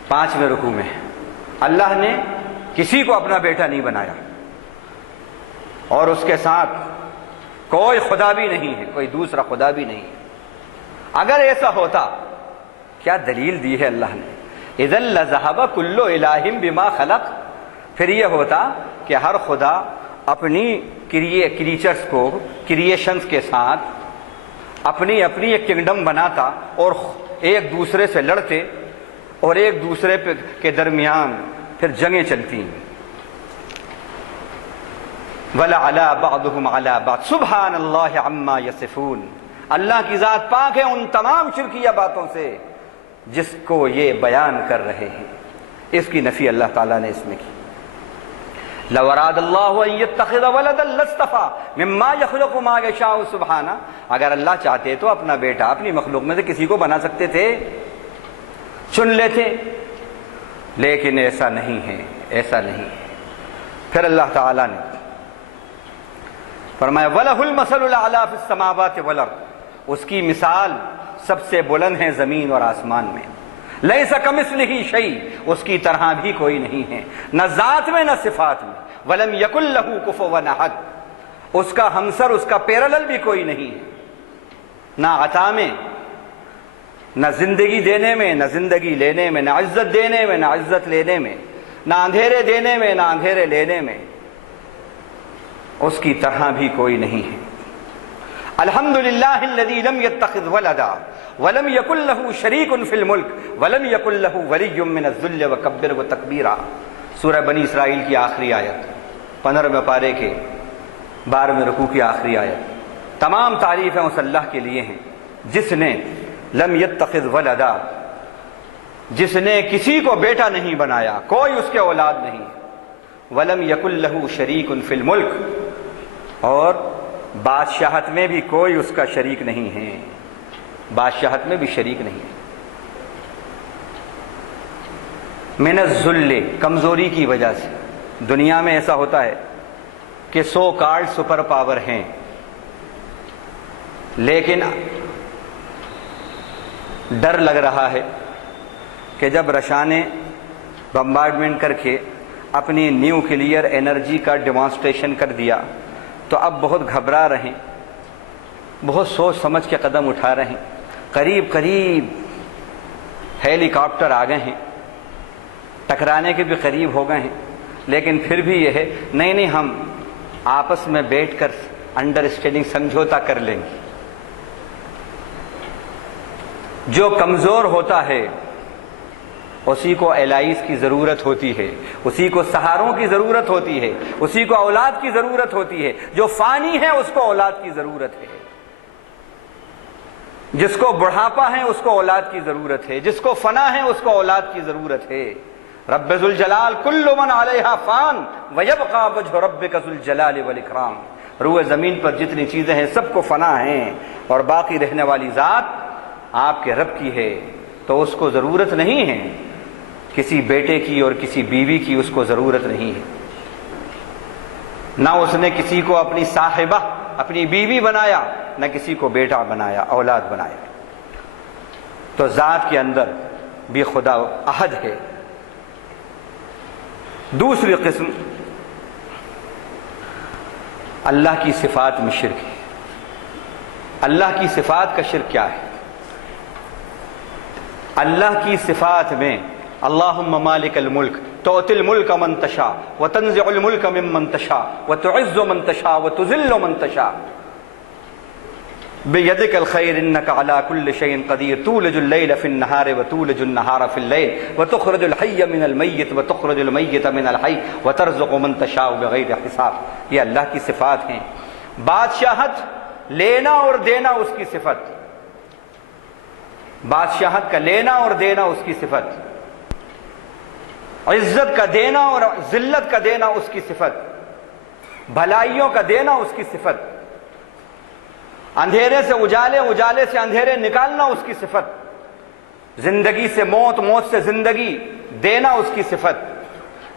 5ویں رکوع میں. اللہ نے کسی کو اپنا بیٹا نہیں بنایا اور اس کے ساتھ کوئی خدا بھی نہیں ہے, کوئی دوسرا خدا بھی نہیں ہے. اگر ایسا ہوتا, کیا دلیل دی ہے اللہ نے, اذا لذهب كل اله بما خلق, پھر یہ ہوتا کہ ہر خدا اپنی کریچرز کو, کریشنز کے ساتھ اپنی اپنی ایک کنگڈم بناتا اور ایک دوسرے سے لڑتے اور ایک دوسرے کے درمیان پھر جنگیں چلتی. وَلَعَلَىٰ بَعْضُهُمْ عَلَىٰ بَعْضٍ سُبْحَانَ اللَّهِ عَمَّا يَصِفُونَ. اللہ کی ذات پاک ہے ان تمام شرکیہ باتوں سے جس کو یہ بیان کر رہے ہیں. اس کی نفی اللہ تعالیٰ نے اس میں کی. لَوْ أَرَادَ اللَّهُ أَن يَتَّخِذَ وَلَدًا لَّاصْطَفَىٰ مِمَّا يَخْلُقُ مَا يَشَاءُ سُبْحَانَهُ. اگر اللہ چاہتے تو اپنا بیٹا اپنی مخلوق میں سے کسی کو بنا سکتے تھے, چن لیتے, لیکن ایسا نہیں ہے, ایسا نہیں ہے. پھر اللہ تعالیٰ نے فرمایا وَلَهُ الْمَثَلُ الْأَعْلَىٰ فِي السَّمَاوَاتِ وَالْأَرْضِ. اس کی مثال سب سے بلند ہے زمین اور آسمان میں. لَيْسَ كَمِثْلِهِ شَيْءٌ, اس کی طرح بھی کوئی نہیں ہے, نہ ذات میں نہ صفات میں. وَلَمْ يَكُن لَّهُ كُفُوًا أَحَدٌ, اس کا ہمسر, اس کا پیرالل بھی کوئی نہیں ہے. نہ عطا میں, نہ زندگی دینے میں, نہ زندگی لینے میں, نہ عزت دینے میں, نہ عزت لینے میں, نہ اندھیرے دینے میں, نہ اندھیرے لینے میں, اس کی طرح بھی کوئی نہیں ہے. الحمدللہ الذی لم یتخذ ولدا ولم یکن له شریک فی الملک ولم یکن له ولی من الذل وکبرہ تکبیرا. سورہ بنی اسرائیل کی آخری آیت, 15ویں پارے کے 12ویں رکوع کی آخری آیت. تمام تعریفیں اس اللہ کے لیے ہیں جس نے لم یتخذ ولدا, جس نے کسی کو بیٹا نہیں بنایا, کوئی اس کے اولاد نہیں. ولم یکن له شریک فی الملک, اور بادشاہت میں بھی کوئی اس کا شریک نہیں ہے, بادشاہت میں بھی شریک نہیں ہے. من الذل, کمزوری کی وجہ سے. دنیا میں ایسا ہوتا ہے کہ سو کارڈ سپر پاور ہیں, لیکن ڈر لگ رہا ہے کہ جب رشا نے بمبارڈمنٹ کر کے اپنی نیوکلیئر انرجی کا ڈیمانسٹریشن کر دیا تو اب بہت گھبرا رہے ہیں, بہت سوچ سمجھ کے قدم اٹھا رہے ہیں. قریب قریب ہیلی کاپٹر آ گئے ہیں, ٹکرانے کے بھی قریب ہو گئے ہیں, لیکن پھر بھی یہ ہے نہیں ہم آپس میں بیٹھ کر انڈرسٹینڈنگ سمجھوتا کر لیں گے. جو کمزور ہوتا ہے اسی کو الائز کی ضرورت ہوتی ہے, اسی کو سہاروں کی ضرورت ہوتی ہے, اسی کو اولاد کی ضرورت ہوتی ہے. جو فانی ہے اس کو اولاد کی ضرورت ہے, جس کو بڑھاپا ہے اس کو اولاد کی ضرورت ہے, جس کو فنا ہے اس کو اولاد کی ضرورت ہے. رب ذو الجلال کل من علیہا فان ویبقى وجہ ربک ذو الجلال والاکرام. روح زمین پر جتنی چیزیں ہیں سب کو فنا ہیں, اور باقی رہنے والی ذات آپ کے رب کی ہے. تو اس کو ضرورت نہیں ہے کسی بیٹے کی اور کسی بیوی کی, اس کو ضرورت نہیں ہے. نہ اس نے کسی کو اپنی صاحبہ, اپنی بیوی بنایا, نہ کسی کو بیٹا بنایا, اولاد بنایا. تو ذات کے اندر بھی خدا احد ہے. دوسری قسم اللہ کی صفات میں شرک ہے. اللہ کی صفات کا شرک کیا ہے؟ اللہ کی صفات میں اللہم مالک الملک تؤتی الملک من تشاء وتنزع الملک ممن تشاء وتعز من تشاء وتذل من تشاء بیدک الخیر انک علی کل شیء قدیر تولج اللیل فی النہار وتولج النہار فی اللیل وتخرج الحی من المیت وتخرج المیت من الحی وترزق من تشاء بغیر حساب. یہ اللہ کی صفات ہیں. بادشاہت, لینا اور دینا اس کی صفت, بادشاہت کا لینا اور دینا اس کی صفت, عزت کا دینا اور ذلت کا دینا اس کی صفت, بھلائیوں کا دینا اس کی صفت, اندھیرے سے اجالے, اجالے سے اندھیرے نکالنا اس کی صفت, زندگی سے موت, موت سے زندگی دینا اس کی صفت,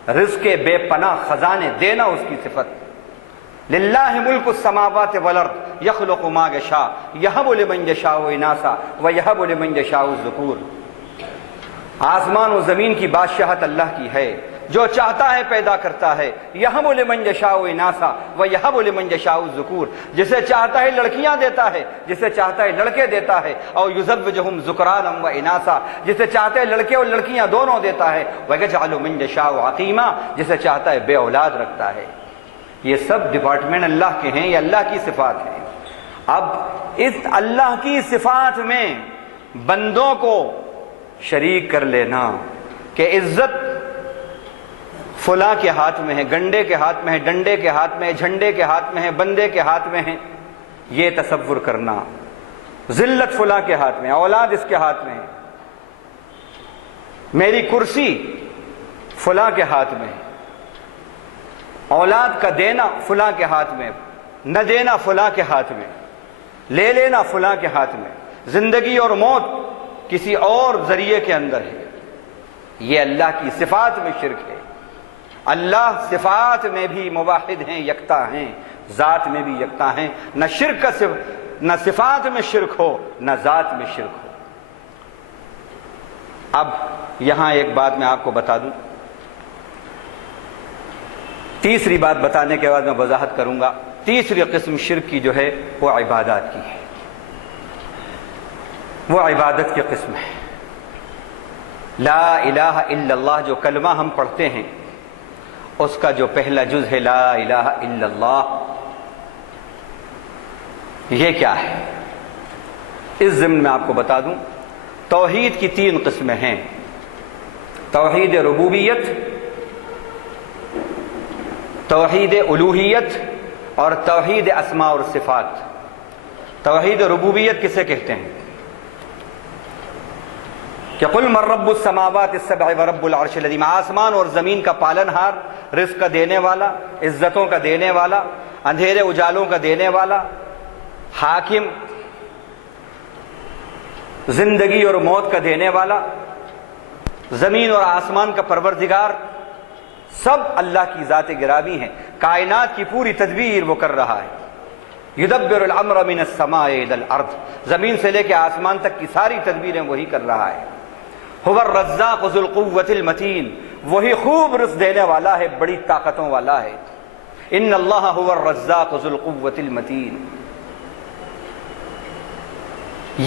رزق بے پناہ خزانے دینا اس کی صفت۔ للہ ملک السماوات والارض یخلق ما یشاء یہب لمن یشاء اناثا ویہب لمن یشاء الذکور۔ آسمان و زمین کی بادشاہت اللہ کی ہے، جو چاہتا ہے پیدا کرتا ہے۔ یہب لمن یشاء اناثا ویہب لمن یشاء الذکور، جسے چاہتا ہے لڑکیاں دیتا ہے، جسے چاہتا ہے لڑکے دیتا ہے۔ اور یزوجہم ذکرانا و اناثا، جسے چاہتا ہے لڑکے اور لڑکیاں دونوں دیتا ہے۔ ویجعل من یشاء عقیما، جسے چاہتا ہے بے اولاد رکھتا ہے۔ یہ سب ڈپارٹمنٹ اللہ کے ہیں، یہ اللہ کی صفات ہیں۔ اب اس اللہ کی صفات میں بندوں کو شریک کر لینا کہ عزت فلاں کے ہاتھ میں ہے، گنڈے کے ہاتھ میں ہے، ڈنڈے کے ہاتھ میں ہے، جھنڈے کے ہاتھ میں ہے، بندے کے ہاتھ میں ہے، یہ تصور کرنا۔ ذلت فلاں کے ہاتھ میں، اولاد اس کے ہاتھ میں ہے، میری کرسی فلاں کے ہاتھ میں ہے، اولاد کا دینا فلاں کے ہاتھ میں، نہ دینا فلاں کے ہاتھ میں، لے لینا فلاں کے ہاتھ میں، زندگی اور موت کسی اور ذریعے کے اندر ہے۔ یہ اللہ کی صفات میں شرک ہے۔ اللہ صفات میں بھی موحد ہیں، یکتا ہیں، ذات میں بھی یکتا ہیں۔ نہ شرک کا نہ صفات میں شرک ہو، نہ ذات میں شرک ہو۔ اب یہاں ایک بات میں آپ کو بتا دوں، تیسری بات بتانے کے بعد میں وضاحت کروں گا۔ تیسری قسم شرک کی جو ہے وہ عبادات کی ہے، وہ عبادت کی قسم ہے۔ لا الہ الا اللہ جو کلمہ ہم پڑھتے ہیں، اس کا جو پہلا جز ہے لا الہ الا اللہ، یہ کیا ہے؟ اس ضمن میں آپ کو بتا دوں، توحید کی 3 قسمیں ہیں: توحید ربوبیت، توحید الوہیت اور توحید اسماء اور صفات۔ توحید ربوبیت کسے کہتے ہیں؟ کہ قل من رب السماوات السبع ورب العرش العظیم، آسمان اور زمین کا پالن ہار، رزق کا دینے والا، عزتوں کا دینے والا، اندھیرے اجالوں کا دینے والا، حاکم، زندگی اور موت کا دینے والا، زمین اور آسمان کا پروردگار، سب اللہ کی ذات گرامی ہے۔ کائنات کی پوری تدبیر وہ کر رہا ہے۔ یدبر الامر من السماء الى الارض، زمین سے لے کے آسمان تک کی ساری تدبیریں وہی کر رہا ہے۔ هو الرزاق ذو القوة المتین، وہی خوب رزق دینے والا ہے، بڑی طاقتوں والا ہے۔ ان اللہ هو الرزاق ذو القوة المتین،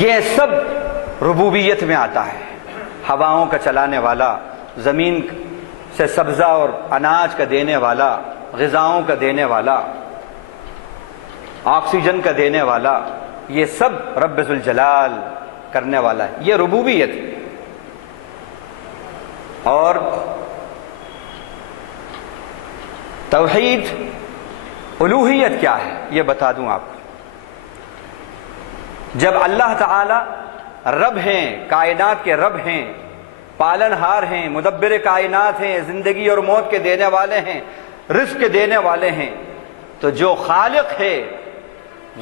یہ سب ربوبیت میں آتا ہے۔ ہواؤں کا چلانے والا، زمین سے سبزہ اور اناج کا دینے والا، غذاؤں کا دینے والا، آکسیجن کا دینے والا، یہ سب رب ذوالجلال کرنے والا ہے۔ یہ ربوبیت ہے۔ اور توحید الوہیت کیا ہے یہ بتا دوں آپ کو۔ جب اللہ تعالی رب ہیں، کائنات کے رب ہیں، پالن ہار ہیں، مدبر کائنات ہیں، زندگی اور موت کے دینے والے ہیں، رزق کے دینے والے ہیں، تو جو خالق ہے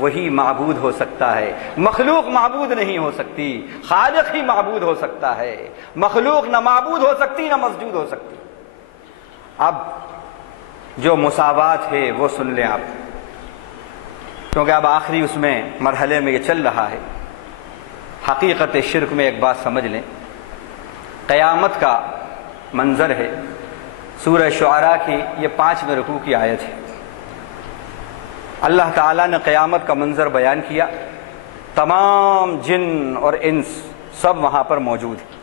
وہی معبود ہو سکتا ہے۔ مخلوق معبود نہیں ہو سکتی، خالق ہی معبود ہو سکتا ہے۔ مخلوق نہ معبود ہو سکتی نہ مسجود ہو سکتی۔ اب جو مساوات ہے وہ سن لیں آپ، کیونکہ اب آخری اس میں مرحلے میں یہ چل رہا ہے۔ حقیقت شرک میں ایک بات سمجھ لیں، قیامت کا منظر ہے۔ سورہ شعراء کی یہ 5ویں رکوع کی آیت ہے۔ اللہ تعالیٰ نے قیامت کا منظر بیان کیا، تمام جن اور انس سب وہاں پر موجود ہیں۔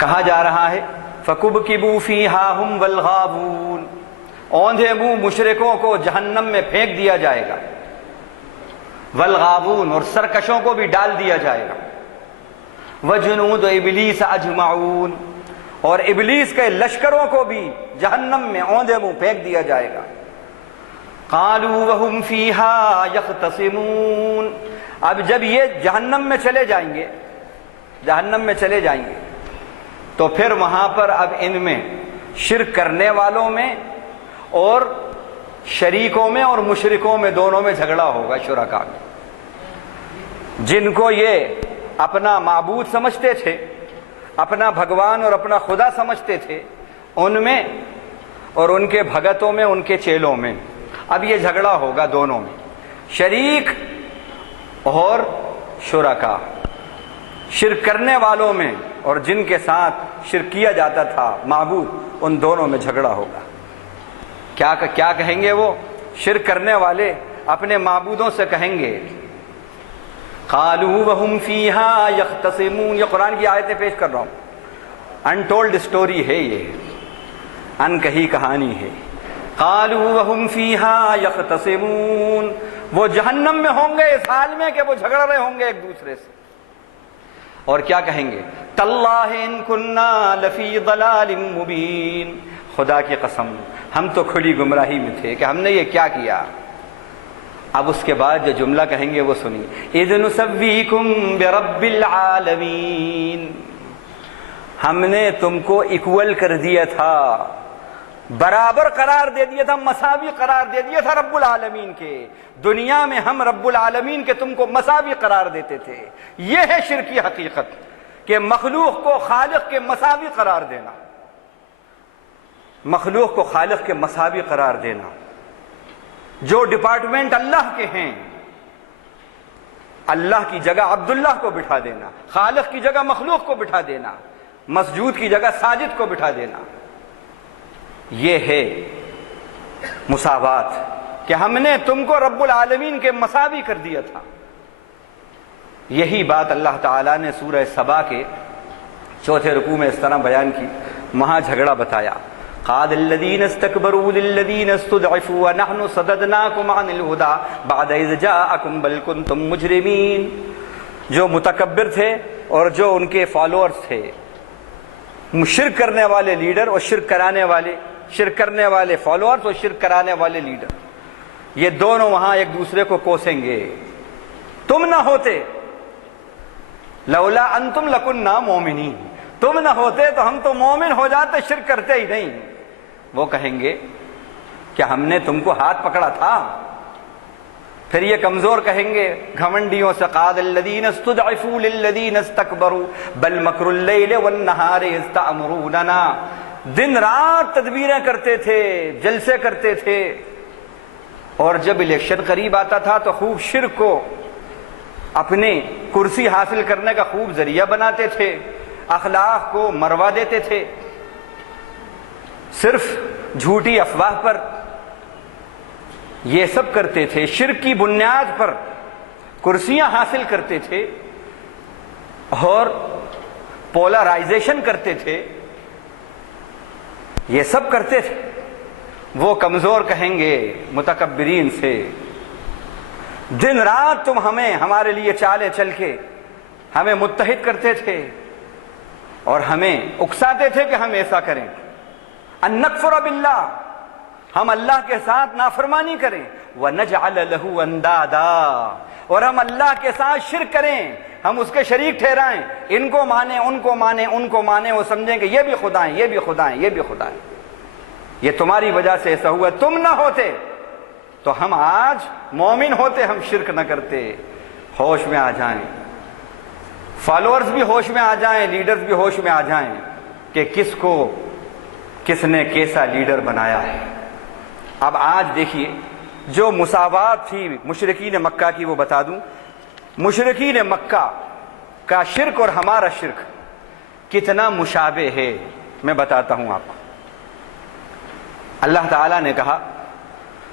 کہا جا رہا ہے فَكُبْكِبُوا فِيهَا هُمْ وَالْغَاوُونَ، اوندھے منہ مشرکوں کو جہنم میں پھینک دیا جائے گا، والغاوون، اور سرکشوں کو بھی ڈال دیا جائے گا، وجنود ابلیس اجمعون، اور ابلیس کے لشکروں کو بھی جہنم میں اوندھے منہ پھینک دیا جائے گا۔ قالوا وهم فيها يختصمون، اب جب یہ جہنم میں چلے جائیں گے، جہنم میں چلے جائیں گے، تو پھر وہاں پر اب ان میں شرک کرنے والوں میں اور شریکوں میں اور مشرکوں میں دونوں میں جھگڑا ہوگا، شرکاء میں۔ جن کو یہ اپنا معبود سمجھتے تھے، اپنا بھگوان اور اپنا خدا سمجھتے تھے، ان میں اور ان کے بھگتوں میں، ان کے چیلوں میں اب یہ جھگڑا ہوگا دونوں میں، شریک اور شرکا، شرک کرنے والوں میں اور جن کے ساتھ شرک کیا جاتا تھا معبود، ان دونوں میں جھگڑا ہوگا۔ کیا کہیں گے وہ شرک کرنے والے اپنے معبودوں سے کہیں گے، قالوا وهم فيها يختصمون، یہ قرآن کی آیتیں پیش کر رہا ہوں، انٹولڈ سٹوری ہے، یہ ان کہی کہانی ہے۔ قالوا وهم فيها يختصمون، وہ جہنم میں ہوں گے اس حال میں کہ وہ جھگڑ رہے ہوں گے ایک دوسرے سے، اور کیا کہیں گے، تاللہ ان کنا لفی ضلال مبین، خدا کی قسم ہم تو کھلی گمراہی میں تھے کہ ہم نے یہ کیا کیا۔ اب اس کے بعد جو جملہ کہیں گے وہ سنیے، اذ نسویکم برب العالمین، ہم نے تم کو ایکول کر دیا تھا، برابر قرار دے دیا تھا، مساوی قرار دے دیا تھا رب العالمین کے، دنیا میں ہم رب العالمین کے تم کو مساوی قرار دیتے تھے۔ یہ ہے شرک کی حقیقت کہ مخلوق کو خالق کے مساوی قرار دینا، مخلوق کو خالق کے مساوی قرار دینا، جو ڈپارٹمنٹ اللہ کے ہیں اللہ کی جگہ عبداللہ کو بٹھا دینا، خالق کی جگہ مخلوق کو بٹھا دینا، مسجود کی جگہ ساجد کو بٹھا دینا، یہ ہے مساوات کہ ہم نے تم کو رب العالمین کے مساوی کر دیا تھا۔ یہی بات اللہ تعالیٰ نے سورہ سبا کے چوتھے رکوع میں اس طرح بیان کی، وہاں جھگڑا بتایا، قال الذين استكبروا للذين استضعفوا ونحن صددناكم عن الهدى بعد اذ جاءكم بل كنتم مجرمين، جو متکبر تھے اور جو ان کے فالوورز تھے، شرک کرنے والے لیڈر اور شرک کرنے والے فالوورز اور شرک کرانے والے لیڈر، یہ دونوں وہاں ایک دوسرے کو کوسیں گے، تم نہ ہوتے، لولا انتم لکننا مومنین، تم نہ ہوتے تو ہم تو مومن ہو جاتے، شرک کرتے ہی نہیں۔ وہ کہیں گے کہ ہم نے تم کو ہاتھ پکڑا تھا۔ پھر یہ کمزور کہیں گے گھمنڈیوں سے، قال الذین استضعفوا للذین استکبروا بل مکر اللیل والنہار اذ تأمروننا، دن رات تدبیریں کرتے تھے، جلسے کرتے تھے، اور جب الیکشن قریب آتا تھا تو خوب شرک کو اپنے کرسی حاصل کرنے کا خوب ذریعہ بناتے تھے، اخلاق کو مروا دیتے تھے، صرف جھوٹی افواہ پر یہ سب کرتے تھے، شرک کی بنیاد پر کرسیاں حاصل کرتے تھے اور پولرائزیشن کرتے تھے، یہ سب کرتے تھے۔ وہ کمزور کہیں گے متکبرین سے، دن رات تم ہمارے لیے چالیں چل کے ہمیں متحد کرتے تھے اور ہمیں اکساتے تھے کہ ہم ایسا کریں، ان نکفر باللہ، ہم اللہ کے ساتھ نافرمانی کریں، وَنَجْعَلَ لَهُ أَنْدَادًا، اور ہم اللہ کے ساتھ شرک کریں، ہم اس کے شریک ٹھہرائیں، ان کو مانیں ان کو مانیں ان کو مانیں، وہ سمجھیں کہ یہ بھی خدا ہیں، یہ بھی خدا ہیں، یہ بھی خدا ہیں، یہ تمہاری وجہ سے ایسا ہوا، تم نہ ہوتے تو ہم آج مومن ہوتے، ہم شرک نہ کرتے۔ ہوش میں آ جائیں، فالوورز بھی ہوش میں آ جائیں، لیڈرز بھی ہوش میں آ جائیں کہ کس نے کیسا لیڈر بنایا ہے۔ اب آج دیکھیے جو مساوات تھی مشرکین مکہ کی، وہ بتا دوں، مشرکین مکہ کا شرک اور ہمارا شرک کتنا مشابہ ہے، میں بتاتا ہوں آپ کو۔ اللہ تعالیٰ نے کہا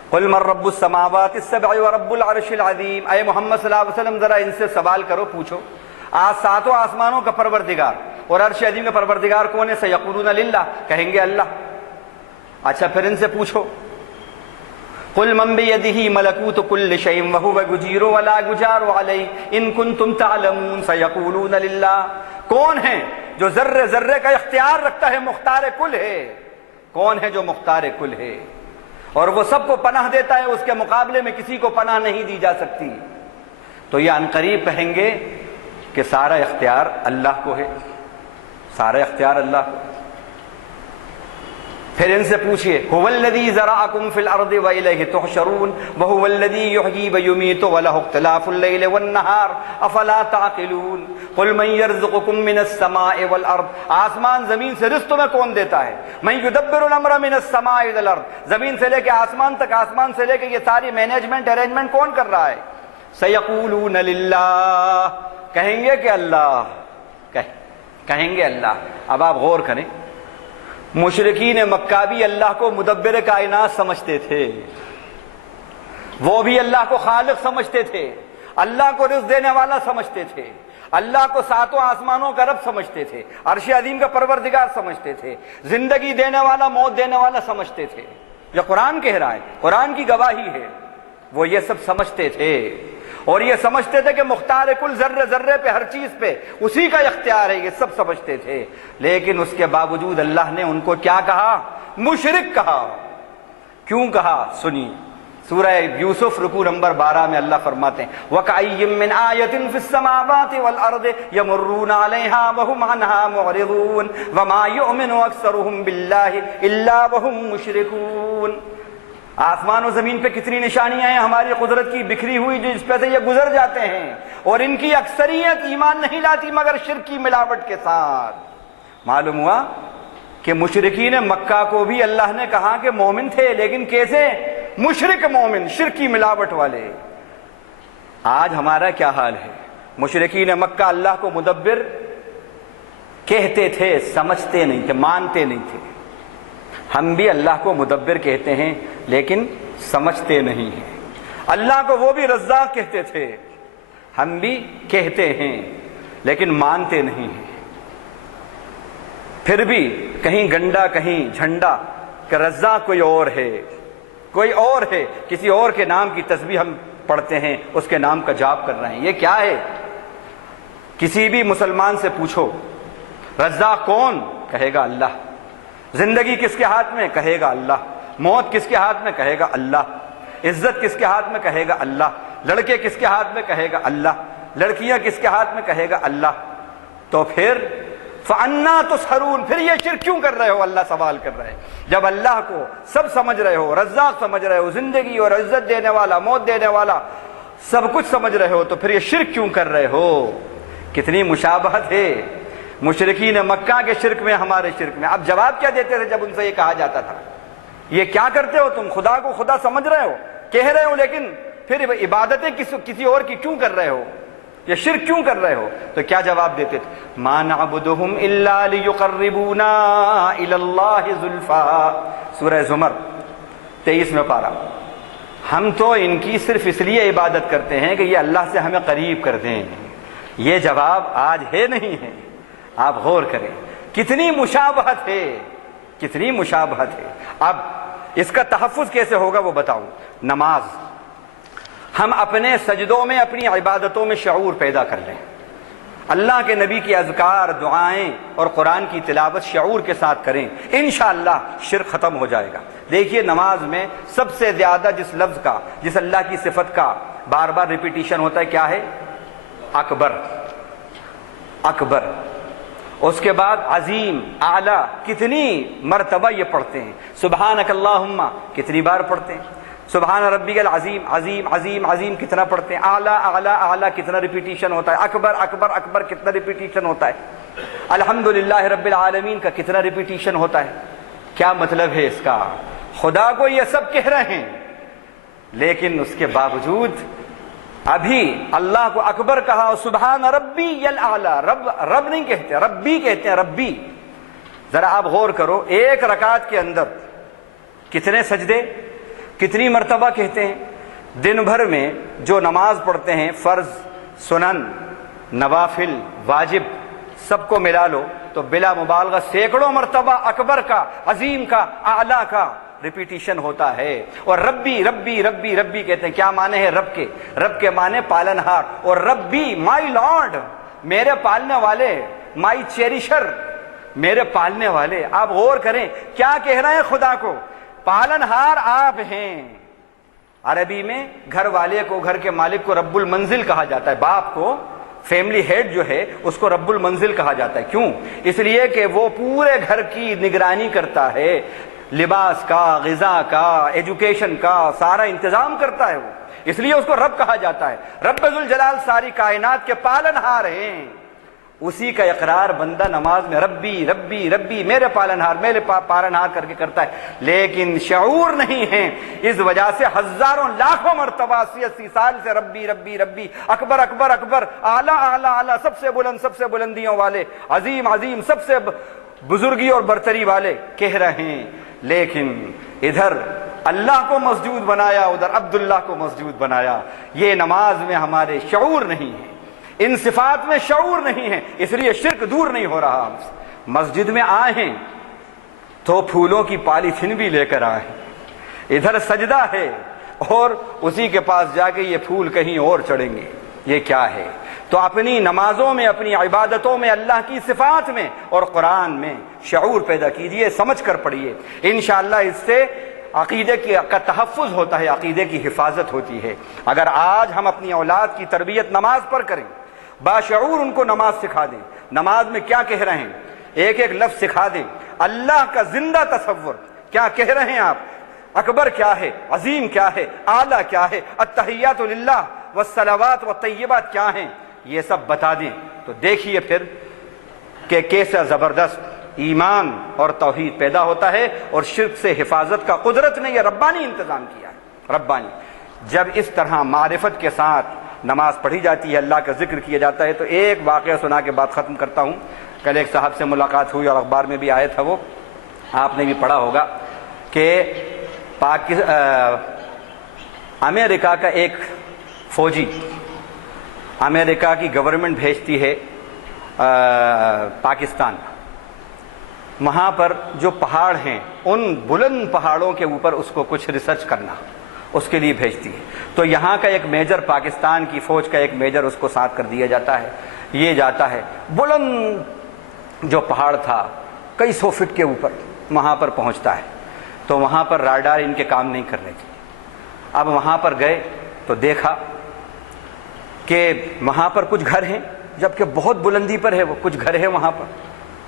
قل من رب السماوات السبع ورب العرش العظیم، اے محمد صلی اللہ علیہ وسلم ذرا ان سے سوال کرو، پوچھو، آج ساتوں آسمانوں کا پروردگار اور عرش عظیم کا پروردگار کون ہے؟ سیقولون للہ، کہیں گے اللہ۔ اچھا پھر ان سے پوچھو، قل من بیدہ ملکوت کل شیء وہو یجیر ولا یجار علیہ ان کنتم تعلمون، سیقولون للہ، کون ہے جو ذرے ذرے کا اختیار رکھتا ہے، مختار کل ہے، کون ہے جو مختار کل ہے اور وہ سب کو پناہ دیتا ہے، اس کے مقابلے میں کسی کو پناہ نہیں دی جا سکتی؟ تو یہ عنقریب کہیں گے کہ سارا اختیار اللہ کو ہے، سارا اختیار اللہ کو۔ پھر ان سے پوچھئے هو الذی ذرأکم فی الارض والیہ تحشرون وهو الذی یحیی ویمیت ولہ اختلاف اللیل والنہار افلا تعقلون قل من یرزقکم من السماء والارض، آسمان زمین سے رزق تمہیں کون دیتا ہے؟ من یدبر الامر من السماء الى الارض، زمین سے لے کے آسمان تک، آسمان سے لے کے یہ ساری مینجمنٹ ارینجمنٹ کون کر رہا ہے؟ سیقولون للہ، کہیں گے کہ اللہ، کہیں گے اللہ۔ اب آپ غور کریں، مشرکین مکہ بھی اللہ کو مدبر کائنات سمجھتے تھے، وہ بھی اللہ کو خالق سمجھتے تھے، اللہ کو رزق دینے والا سمجھتے تھے، اللہ کو ساتوں آسمانوں کا رب سمجھتے تھے، عرش عظیم کا پروردگار سمجھتے تھے، زندگی دینے والا موت دینے والا سمجھتے تھے۔ یہ قرآن کہہ رہا ہے، قرآن کی گواہی ہے، وہ یہ سب سمجھتے تھے، اور یہ سمجھتے تھے کہ مختار کل ذرے ذرے پہ، ہر چیز پہ اسی کا اختیار ہے، یہ سب سمجھتے تھے۔ لیکن اس کے باوجود اللہ نے ان کو کیا کہا؟ مشرک کہا۔ کیوں کہا؟ سنیے، سورہ یوسف رکوع نمبر 12 میں اللہ فرماتے ہیں وَكَأَيٍّ مِّنْ آيَةٍ فِي السَّمَاوَاتِ وَالْأَرْضِ يَمُرُّونَ عَلَيْهَا وَهُمْ عَنْهَا مُعْرِضُونَ وَمَا يُؤْمِنُ أَكْثَرُهُم بِاللَّهِ إِلَّا وَهُم مُشْرِكُونَ۔ آسمان و زمین پہ کتنی نشانیاں ہیں ہماری قدرت کی بکھری ہوئی، جو اس پہ سے یہ گزر جاتے ہیں، اور ان کی اکثریت ایمان نہیں لاتی مگر شرک کی ملاوٹ کے ساتھ۔ معلوم ہوا کہ مشرکین مکہ کو بھی اللہ نے کہا کہ مومن تھے، لیکن کیسے؟ مشرک مومن، شرک کی ملاوٹ والے۔ آج ہمارا کیا حال ہے؟ مشرکین مکہ اللہ کو مدبر کہتے تھے، سمجھتے نہیں تھے، مانتے نہیں تھے۔ ہم بھی اللہ کو مدبر کہتے ہیں لیکن سمجھتے نہیں ہیں۔ اللہ کو وہ بھی رزاق کہتے تھے، ہم بھی کہتے ہیں لیکن مانتے نہیں ہیں۔ پھر بھی کہیں گنڈا کہیں جھنڈا کہ رزاق کوئی اور ہے، کوئی اور ہے، کسی اور کے نام کی تسبیح ہم پڑھتے ہیں، اس کے نام کا جاپ کر رہے ہیں۔ یہ کیا ہے؟ کسی بھی مسلمان سے پوچھو رزاق کون؟ کہے گا اللہ۔ زندگی کس کے ہاتھ میں؟ کہے گا اللہ۔ موت کس کے ہاتھ میں؟ کہے گا اللہ۔ عزت کس کے ہاتھ میں؟ کہے گا اللہ۔ لڑکے کس کے ہاتھ میں؟ کہے گا اللہ۔ لڑکیاں کس کے ہاتھ میں؟ کہے گا اللہ۔ تو پھر فَأَنَّا تُسْحَرُونَ، پھر یہ شرک کیوں کر رہے ہو؟ اللہ سوال کر رہے ہیں۔ جب اللہ کو سب سمجھ رہے ہو، رزاق سمجھ رہے ہو، زندگی اور عزت دینے والا، موت دینے والا، سب کچھ سمجھ رہے ہو، تو پھر یہ شرک کیوں کر رہے ہو؟ کتنی مشابہت ہے مشرکین مکہ کے شرک میں ہمارے شرک میں۔ اب جواب کیا دیتے تھے جب ان سے یہ کہا جاتا تھا؟ یہ کیا کرتے ہو تم؟ خدا کو خدا سمجھ رہے ہو، کہہ رہے ہو، لیکن پھر عبادتیں کسی اور کی کیوں کر رہے ہو؟ یہ شرک کیوں کر رہے ہو؟ تو کیا جواب دیتے تھے؟ مَا نَعْبُدُهُمْ إِلَّا لِيُقَرِّبُونَا إِلَى اللَّهِ زُلْفَىٰ، سورہ زمر 23 میں پارا۔ ہم تو ان کی صرف اس لیے عبادت کرتے ہیں کہ یہ اللہ سے ہمیں قریب کر دیں۔ یہ جواب آج ہے نہیں ہے؟ آپ غور کریں کتنی مشابہت ہے، کتنی مشابہت ہے۔ اب اس کا تحفظ کیسے ہوگا وہ بتاؤں۔ نماز، ہم اپنے سجدوں میں، اپنی عبادتوں میں شعور پیدا کر لیں۔ اللہ کے نبی کی اذکار، دعائیں اور قرآن کی تلاوت شعور کے ساتھ کریں، انشاءاللہ شرک ختم ہو جائے گا۔ دیکھیے نماز میں سب سے زیادہ جس لفظ کا، جس اللہ کی صفت کا بار بار ریپیٹیشن ہوتا ہے، کیا ہے؟ اکبر، اکبر۔ اس کے بعد عظیم، اعلیٰ، کتنی مرتبہ یہ پڑھتے ہیں۔ سبحانک اللہم کتنی بار پڑھتے ہیں؟ سبحان ربی العظیم، عظیم عظیم عظیم کتنا پڑھتے ہیں؟ اعلیٰ اعلیٰ اعلیٰ کتنا ریپیٹیشن ہوتا ہے؟ اکبر اکبر اکبر کتنا ریپیٹیشن ہوتا ہے؟ الحمدللہ رب العالمین کا کتنا ریپیٹیشن ہوتا ہے؟ کیا مطلب ہے اس کا؟ خدا کو یہ سب کہہ رہے ہیں، لیکن اس کے باوجود ابھی اللہ کو اکبر کہا، سبحان ربی الاعلی، رب نہیں کہتے، ربی کہتے ہیں، ربی۔ ذرا آپ غور کرو، ایک رکعت کے اندر کتنے سجدے، کتنی مرتبہ کہتے ہیں؟ دن بھر میں جو نماز پڑھتے ہیں، فرض، سنن، نوافل، واجب، سب کو ملا لو تو بلا مبالغہ سینکڑوں مرتبہ اکبر کا، عظیم کا، اعلیٰ کا ریپیٹیشن ہوتا ہے۔ اور ربی ربی ربی ربی کہتے ہیں۔ کیا معنی ہے رب کے؟ رب کے معنی پالنہار، اور ربی مائی لارڈ، میرے پالنے والے، مائی چیریشر، میرے پالنے والے۔ آپ غور کریں کیا کہہ رہے ہیں خدا کو؟ پالنہار آپ ہیں۔ عربی میں گھر والے کو، گھر کے مالک کو رب المنزل کہا جاتا ہے۔ باپ کو، فیملی ہیڈ جو ہے، اس کو رب المنزل کہا جاتا ہے۔ کیوں؟ اس لیے کہ وہ پورے گھر کی نگرانی کرتا ہے۔ لباس کا، غذا کا، ایجوکیشن کا سارا انتظام کرتا ہے وہ، اس لیے اس کو رب کہا جاتا ہے۔ رب ذوالجلال ساری کائنات کے پالن ہار ہیں، اسی کا اقرار بندہ نماز میں ربی ربی ربی میرے پالنہار میرے پالنہار کر کے کرتا ہے، لیکن شعور نہیں ہے، اس وجہ سے ہزاروں لاکھوں مرتبہ 80 سال سے ربی ربی ربی، اکبر اکبر اکبر، اعلیٰ اعلیٰ اعلیٰ، سب سے بلند سب سے بلندیوں والے، عظیم عظیم، سب سے بزرگی اور برتری والے کہہ رہے ہیں، لیکن ادھر اللہ کو مسجود بنایا، ادھر عبداللہ کو مسجود بنایا۔ یہ نماز میں ہمارے شعور نہیں ہے، ان صفات میں شعور نہیں ہے، اس لیے شرک دور نہیں ہو رہا ہم سے۔ مسجد میں آئے ہیں تو پھولوں کی پالیتھین بھی لے کر آئے ہیں، ادھر سجدہ ہے اور اسی کے پاس جا کے یہ پھول کہیں اور چڑھیں گے، یہ کیا ہے؟ تو اپنی نمازوں میں، اپنی عبادتوں میں، اللہ کی صفات میں اور قرآن میں شعور پیدا کیجئے، سمجھ کر پڑھیے، انشاءاللہ اس سے عقیدے کا تحفظ ہوتا ہے، عقیدے کی حفاظت ہوتی ہے۔ اگر آج ہم اپنی اولاد کی تربیت نماز پر کریں، باشعور ان کو نماز سکھا دیں، نماز میں کیا کہہ رہے ہیں ایک ایک لفظ سکھا دیں، اللہ کا زندہ تصور، کیا کہہ رہے ہیں آپ، اکبر کیا ہے، عظیم کیا ہے، اعلیٰ کیا ہے، التحیات للہ والصلوات والطیبات کیا ہیں، یہ سب بتا دیں، تو دیکھیے پھر کہ کیسا زبردست ایمان اور توحید پیدا ہوتا ہے، اور شرک سے حفاظت کا قدرت نے یہ ربانی انتظام کیا ہے، ربانی۔ جب اس طرح معرفت کے ساتھ نماز پڑھی جاتی ہے، اللہ کا ذکر کیا جاتا ہے، تو ایک واقعہ سنا کے بعد ختم کرتا ہوں۔ کل ایک صاحب سے ملاقات ہوئی اور اخبار میں بھی آیا تھا، وہ آپ نے بھی پڑھا ہوگا کہ امریکہ کا ایک فوجی، امریکہ کی گورنمنٹ بھیجتی ہے پاکستان، وہاں پر جو پہاڑ ہیں ان بلند پہاڑوں کے اوپر اس کو کچھ ریسرچ کرنا، اس کے لیے بھیجتی ہے، تو یہاں کا ایک میجر، پاکستان کی فوج کا ایک میجر اس کو ساتھ کر دیا جاتا ہے، یہ جاتا ہے بلند جو پہاڑ تھا کئی سو فٹ کے اوپر، وہاں پر پہنچتا ہے، تو وہاں پر راڈار ان کے کام نہیں کر رہے تھے۔ اب وہاں پر گئے تو دیکھا کہ وہاں پر کچھ گھر ہیں، جبکہ بہت بلندی پر ہے وہ، کچھ گھر ہیں وہاں پر،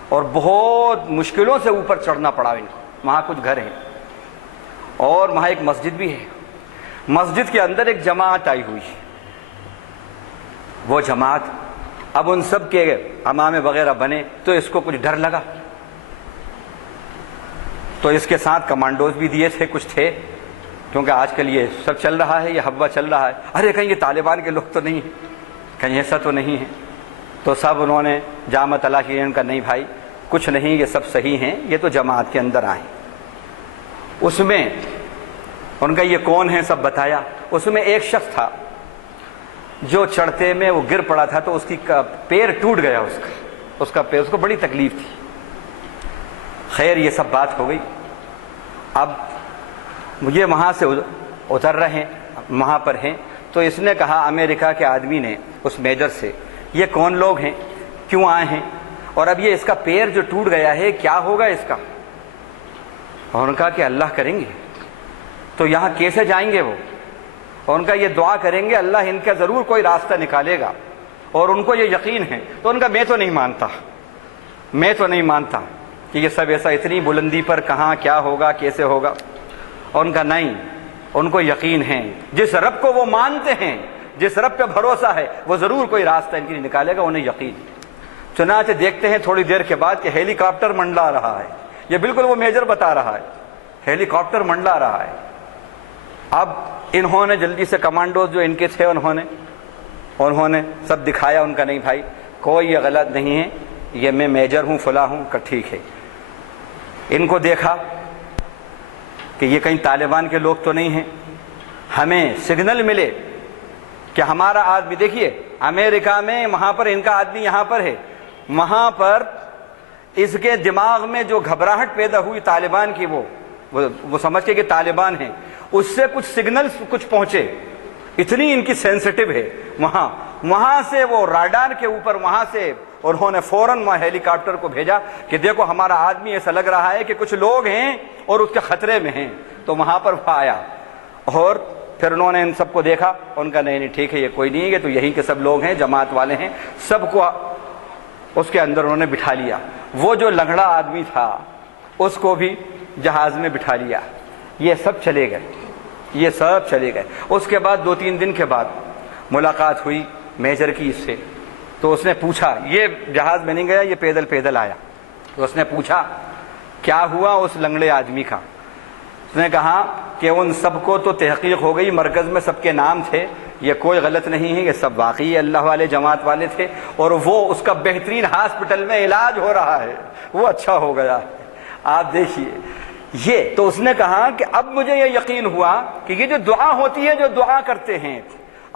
اور بہت مشکلوں سے اوپر چڑھنا پڑا ان کو، وہاں کچھ گھر ہیں، اور وہاں ایک مسجد بھی ہے، مسجد کے اندر ایک جماعت آئی ہوئی ہے، وہ جماعت اب ان سب کے امام وغیرہ بنے، تو اس کو کچھ ڈر لگا، تو اس کے ساتھ کمانڈوز بھی دیے تھے، کچھ تھے، کیونکہ آج کل یہ سب چل رہا ہے، یہ ہوا چل رہا ہے، ارے کہیں یہ طالبان کے لوگ تو نہیں ہیں، کہیں ایسا تو نہیں ہے، تو سب انہوں نے جامع تلاشی، ان کا نہیں بھائی کچھ نہیں، یہ سب صحیح ہیں، یہ تو جماعت کے اندر آئیں۔ اس میں ان کا یہ کون ہے سب بتایا، اس میں ایک شخص تھا جو چڑھتے میں وہ گر پڑا تھا، تو اس کی پیر ٹوٹ گیا، اس کا پیر، اس کو بڑی تکلیف تھی۔ خیر یہ سب بات ہو گئی، اب مجھے وہاں سے اتر رہے ہیں، وہاں پر ہیں، تو اس نے کہا، امریکہ کے آدمی نے اس میجر سے، یہ کون لوگ ہیں، کیوں آئے ہیں، اور اب یہ اس کا پیر جو ٹوٹ گیا ہے کیا ہوگا اس کا؟ اور ان کا کہ اللہ کریں گے، تو یہاں کیسے جائیں گے وہ؟ اور ان کا یہ دعا کریں گے اللہ ان کا ضرور کوئی راستہ نکالے گا، اور ان کو یہ یقین ہے، تو ان کا میں تو نہیں مانتا کہ یہ سب ایسا اتنی بلندی پر کہاں کیا ہوگا، کیسے ہوگا، اور ان کا نہیں، ان کو یقین ہے، جس رب کو وہ مانتے ہیں، جس رب پہ بھروسہ ہے، وہ ضرور کوئی راستہ ان کے لیے نکالے گا، انہیں یقین۔ چنانچہ دیکھتے ہیں تھوڑی دیر کے بعد کہ ہیلی کاپٹر منڈلا رہا ہے، یہ بالکل وہ میجر بتا رہا ہے، ہیلی کاپٹر منڈلا رہا ہے۔ اب انہوں نے جلدی سے کمانڈوز جو ان کے تھے انہوں نے سب دکھایا، ان کا نہیں بھائی کوئی یہ غلط نہیں ہے، یہ میں میجر ہوں، فلاں ہوں، کہ ٹھیک ہے۔ ان کو دیکھا کہ یہ کہیں طالبان کے لوگ تو نہیں ہیں، ہمیں سگنل ملے کہ ہمارا آدمی، دیکھیے امریکہ میں وہاں پر ان کا آدمی یہاں پر ہے، وہاں پر اس کے دماغ میں جو گھبراہٹ پیدا ہوئی طالبان کی، وہ سمجھ کے کہ طالبان ہیں، اس سے کچھ سگنلز کچھ پہنچے، اتنی ان کی سینسٹیو ہے وہاں سے وہ راڈار کے اوپر، وہاں سے انہوں نے فوراً وہاں ہیلی کاپٹر کو بھیجا کہ دیکھو ہمارا آدمی ایسا لگ رہا ہے کہ کچھ لوگ ہیں اور اس کے خطرے میں ہیں، تو وہاں پر وہ آیا، اور پھر انہوں نے ان سب کو دیکھا، ان کا نہیں ٹھیک ہے، یہ کوئی نہیں ہے، یہ تو یہی کے سب لوگ ہیں، جماعت والے ہیں، سب کو اس کے اندر انہوں نے بٹھا لیا۔ وہ جو لنگڑا آدمی تھا اس کو بھی جہاز میں بٹھا لیا، یہ سب چلے گئے، یہ سب چلے گئے۔ اس کے بعد 2-3 دن کے بعد ملاقات ہوئی میجر کی اس سے، تو اس نے پوچھا، یہ جہاز میں نہیں گیا، یہ پیدل پیدل آیا، تو اس نے پوچھا کیا ہوا اس لنگڑے آدمی کا؟ اس نے کہا کہ ان سب کو تو تحقیق ہو گئی، مرکز میں سب کے نام تھے، یہ کوئی غلط نہیں ہے، یہ سب واقعی اللہ والے جماعت والے تھے، اور وہ اس کا بہترین ہاسپٹل میں علاج ہو رہا ہے، وہ اچھا ہو گیا۔ آپ دیکھیے یہ تو اس نے کہا کہ اب مجھے یہ یقین ہوا کہ یہ جو دعا ہوتی ہے، جو دعا کرتے ہیں،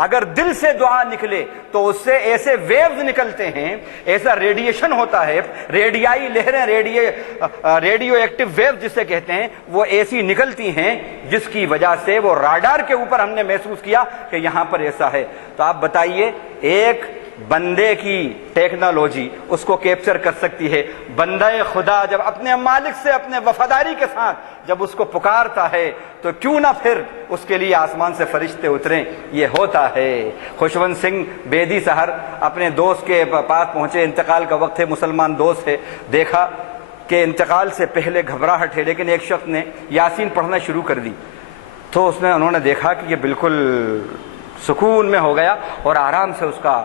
اگر دل سے دعا نکلے تو اس سے ایسے ویوز نکلتے ہیں، ایسا ریڈیشن ہوتا ہے، ریڈیائی لہریں، ریڈیو ایکٹیو ویوز جسے کہتے ہیں، وہ ایسی نکلتی ہیں جس کی وجہ سے وہ راڈار کے اوپر ہم نے محسوس کیا کہ یہاں پر ایسا ہے۔ تو آپ بتائیے، ایک بندے کی ٹیکنالوجی اس کو کیپچر کر سکتی ہے، بندہ خدا جب اپنے مالک سے اپنے وفاداری کے ساتھ جب اس کو پکارتا ہے تو کیوں نہ پھر اس کے لیے آسمان سے فرشتے اتریں، یہ ہوتا ہے۔ خوشونت سنگھ بیدی سحر اپنے دوست کے پاس پہنچے، انتقال کا وقت ہے، مسلمان دوست ہے، دیکھا کہ انتقال سے پہلے گھبراہٹ ہے، لیکن ایک شخص نے یاسین پڑھنا شروع کر دی، تو انہوں نے دیکھا کہ یہ بالکل سکون میں ہو گیا اور آرام سے اس کا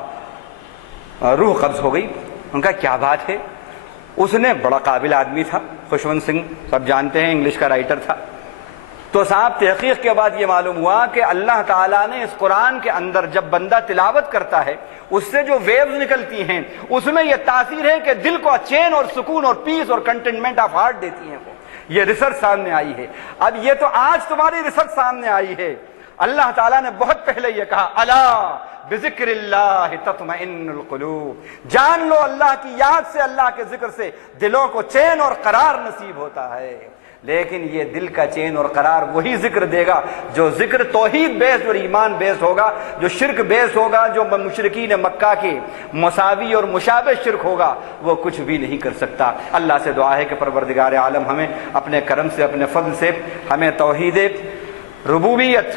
روح قبض ہو گئی۔ ان کا کیا بات ہے؟ اس نے بڑا قابل آدمی تھا، خوشونت سنگھ سب جانتے ہیں، انگلش کا رائٹر تھا۔ تو صاحب تحقیق کے بعد یہ معلوم ہوا کہ اللہ تعالیٰ نے اس قرآن کے اندر جب بندہ تلاوت کرتا ہے اس سے جو ویوز نکلتی ہیں اس میں یہ تاثیر ہے کہ دل کو چین اور سکون اور پیس اور کنٹینمنٹ آف ہارٹ دیتی ہیں۔ وہ یہ ریسرچ سامنے آئی ہے۔ اب یہ تو آج تمہاری ریسرچ سامنے آئی ہے، اللہ تعالیٰ نے بہت پہلے یہ کہا، الا بذکر اللہ تطمئن القلوب، جان لو اللہ کی یاد سے، اللہ کے ذکر سے دلوں کو چین اور قرار نصیب ہوتا ہے۔ لیکن یہ دل کا چین اور قرار وہی ذکر دے گا جو ذکر توحید بیسڈ اور ایمان بیسڈ ہوگا، جو شرک بیسڈ ہوگا، جو مشرکین مکہ کے مساوی اور مشابہ شرک ہوگا، وہ کچھ بھی نہیں کر سکتا۔ اللہ سے دعا ہے کہ پروردگار عالم ہمیں اپنے کرم سے، اپنے فضل سے ہمیں توحید ربوبیت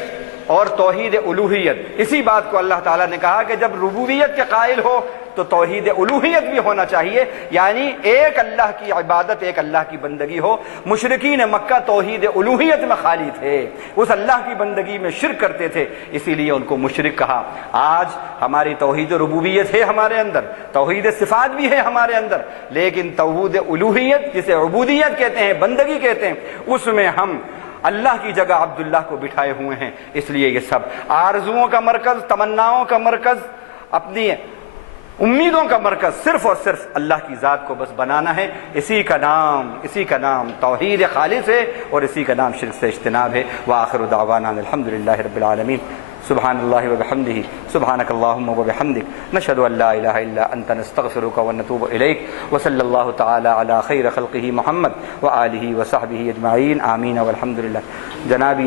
اور توحید الوہیت، اسی بات کو اللہ تعالیٰ نے کہا کہ جب ربوبیت کے قائل ہو تو توحید الوہیت بھی ہونا چاہیے، یعنی ایک اللہ کی عبادت، ایک اللہ کی بندگی ہو۔ مشرکین مکہ توحید الوہیت میں خالی تھے، اس اللہ کی بندگی میں شرک کرتے تھے، اسی لیے ان کو مشرک کہا۔ آج ہماری توحید ربوبیت ہے ہمارے اندر، توحید صفات بھی ہے ہمارے اندر، لیکن توحید الوہیت جسے عبودیت کہتے ہیں، بندگی کہتے ہیں، اس میں ہم اللہ کی جگہ عبداللہ کو بٹھائے ہوئے ہیں۔ اس لیے یہ سب آرزوؤں کا مرکز، تمناؤں کا مرکز، اپنی امیدوں کا مرکز صرف اور صرف اللہ کی ذات کو بس بنانا ہے۔ اسی کا نام توحید خالص ہے اور اسی کا نام شرک سے اجتناب ہے۔ وآخر دعوانا الحمدللہ رب العالمین۔ سبحان اللہ وبحمدہ، سبحانک اللہم وبحمدک، نشہد ان لا الہ الا انت، نستغفرک ونتوب الیک، وصلی اللہ تعالی علی خیر خلقہ محمد وآلہ وصحبہ اجمعین، آمین والحمدللہ۔ جناب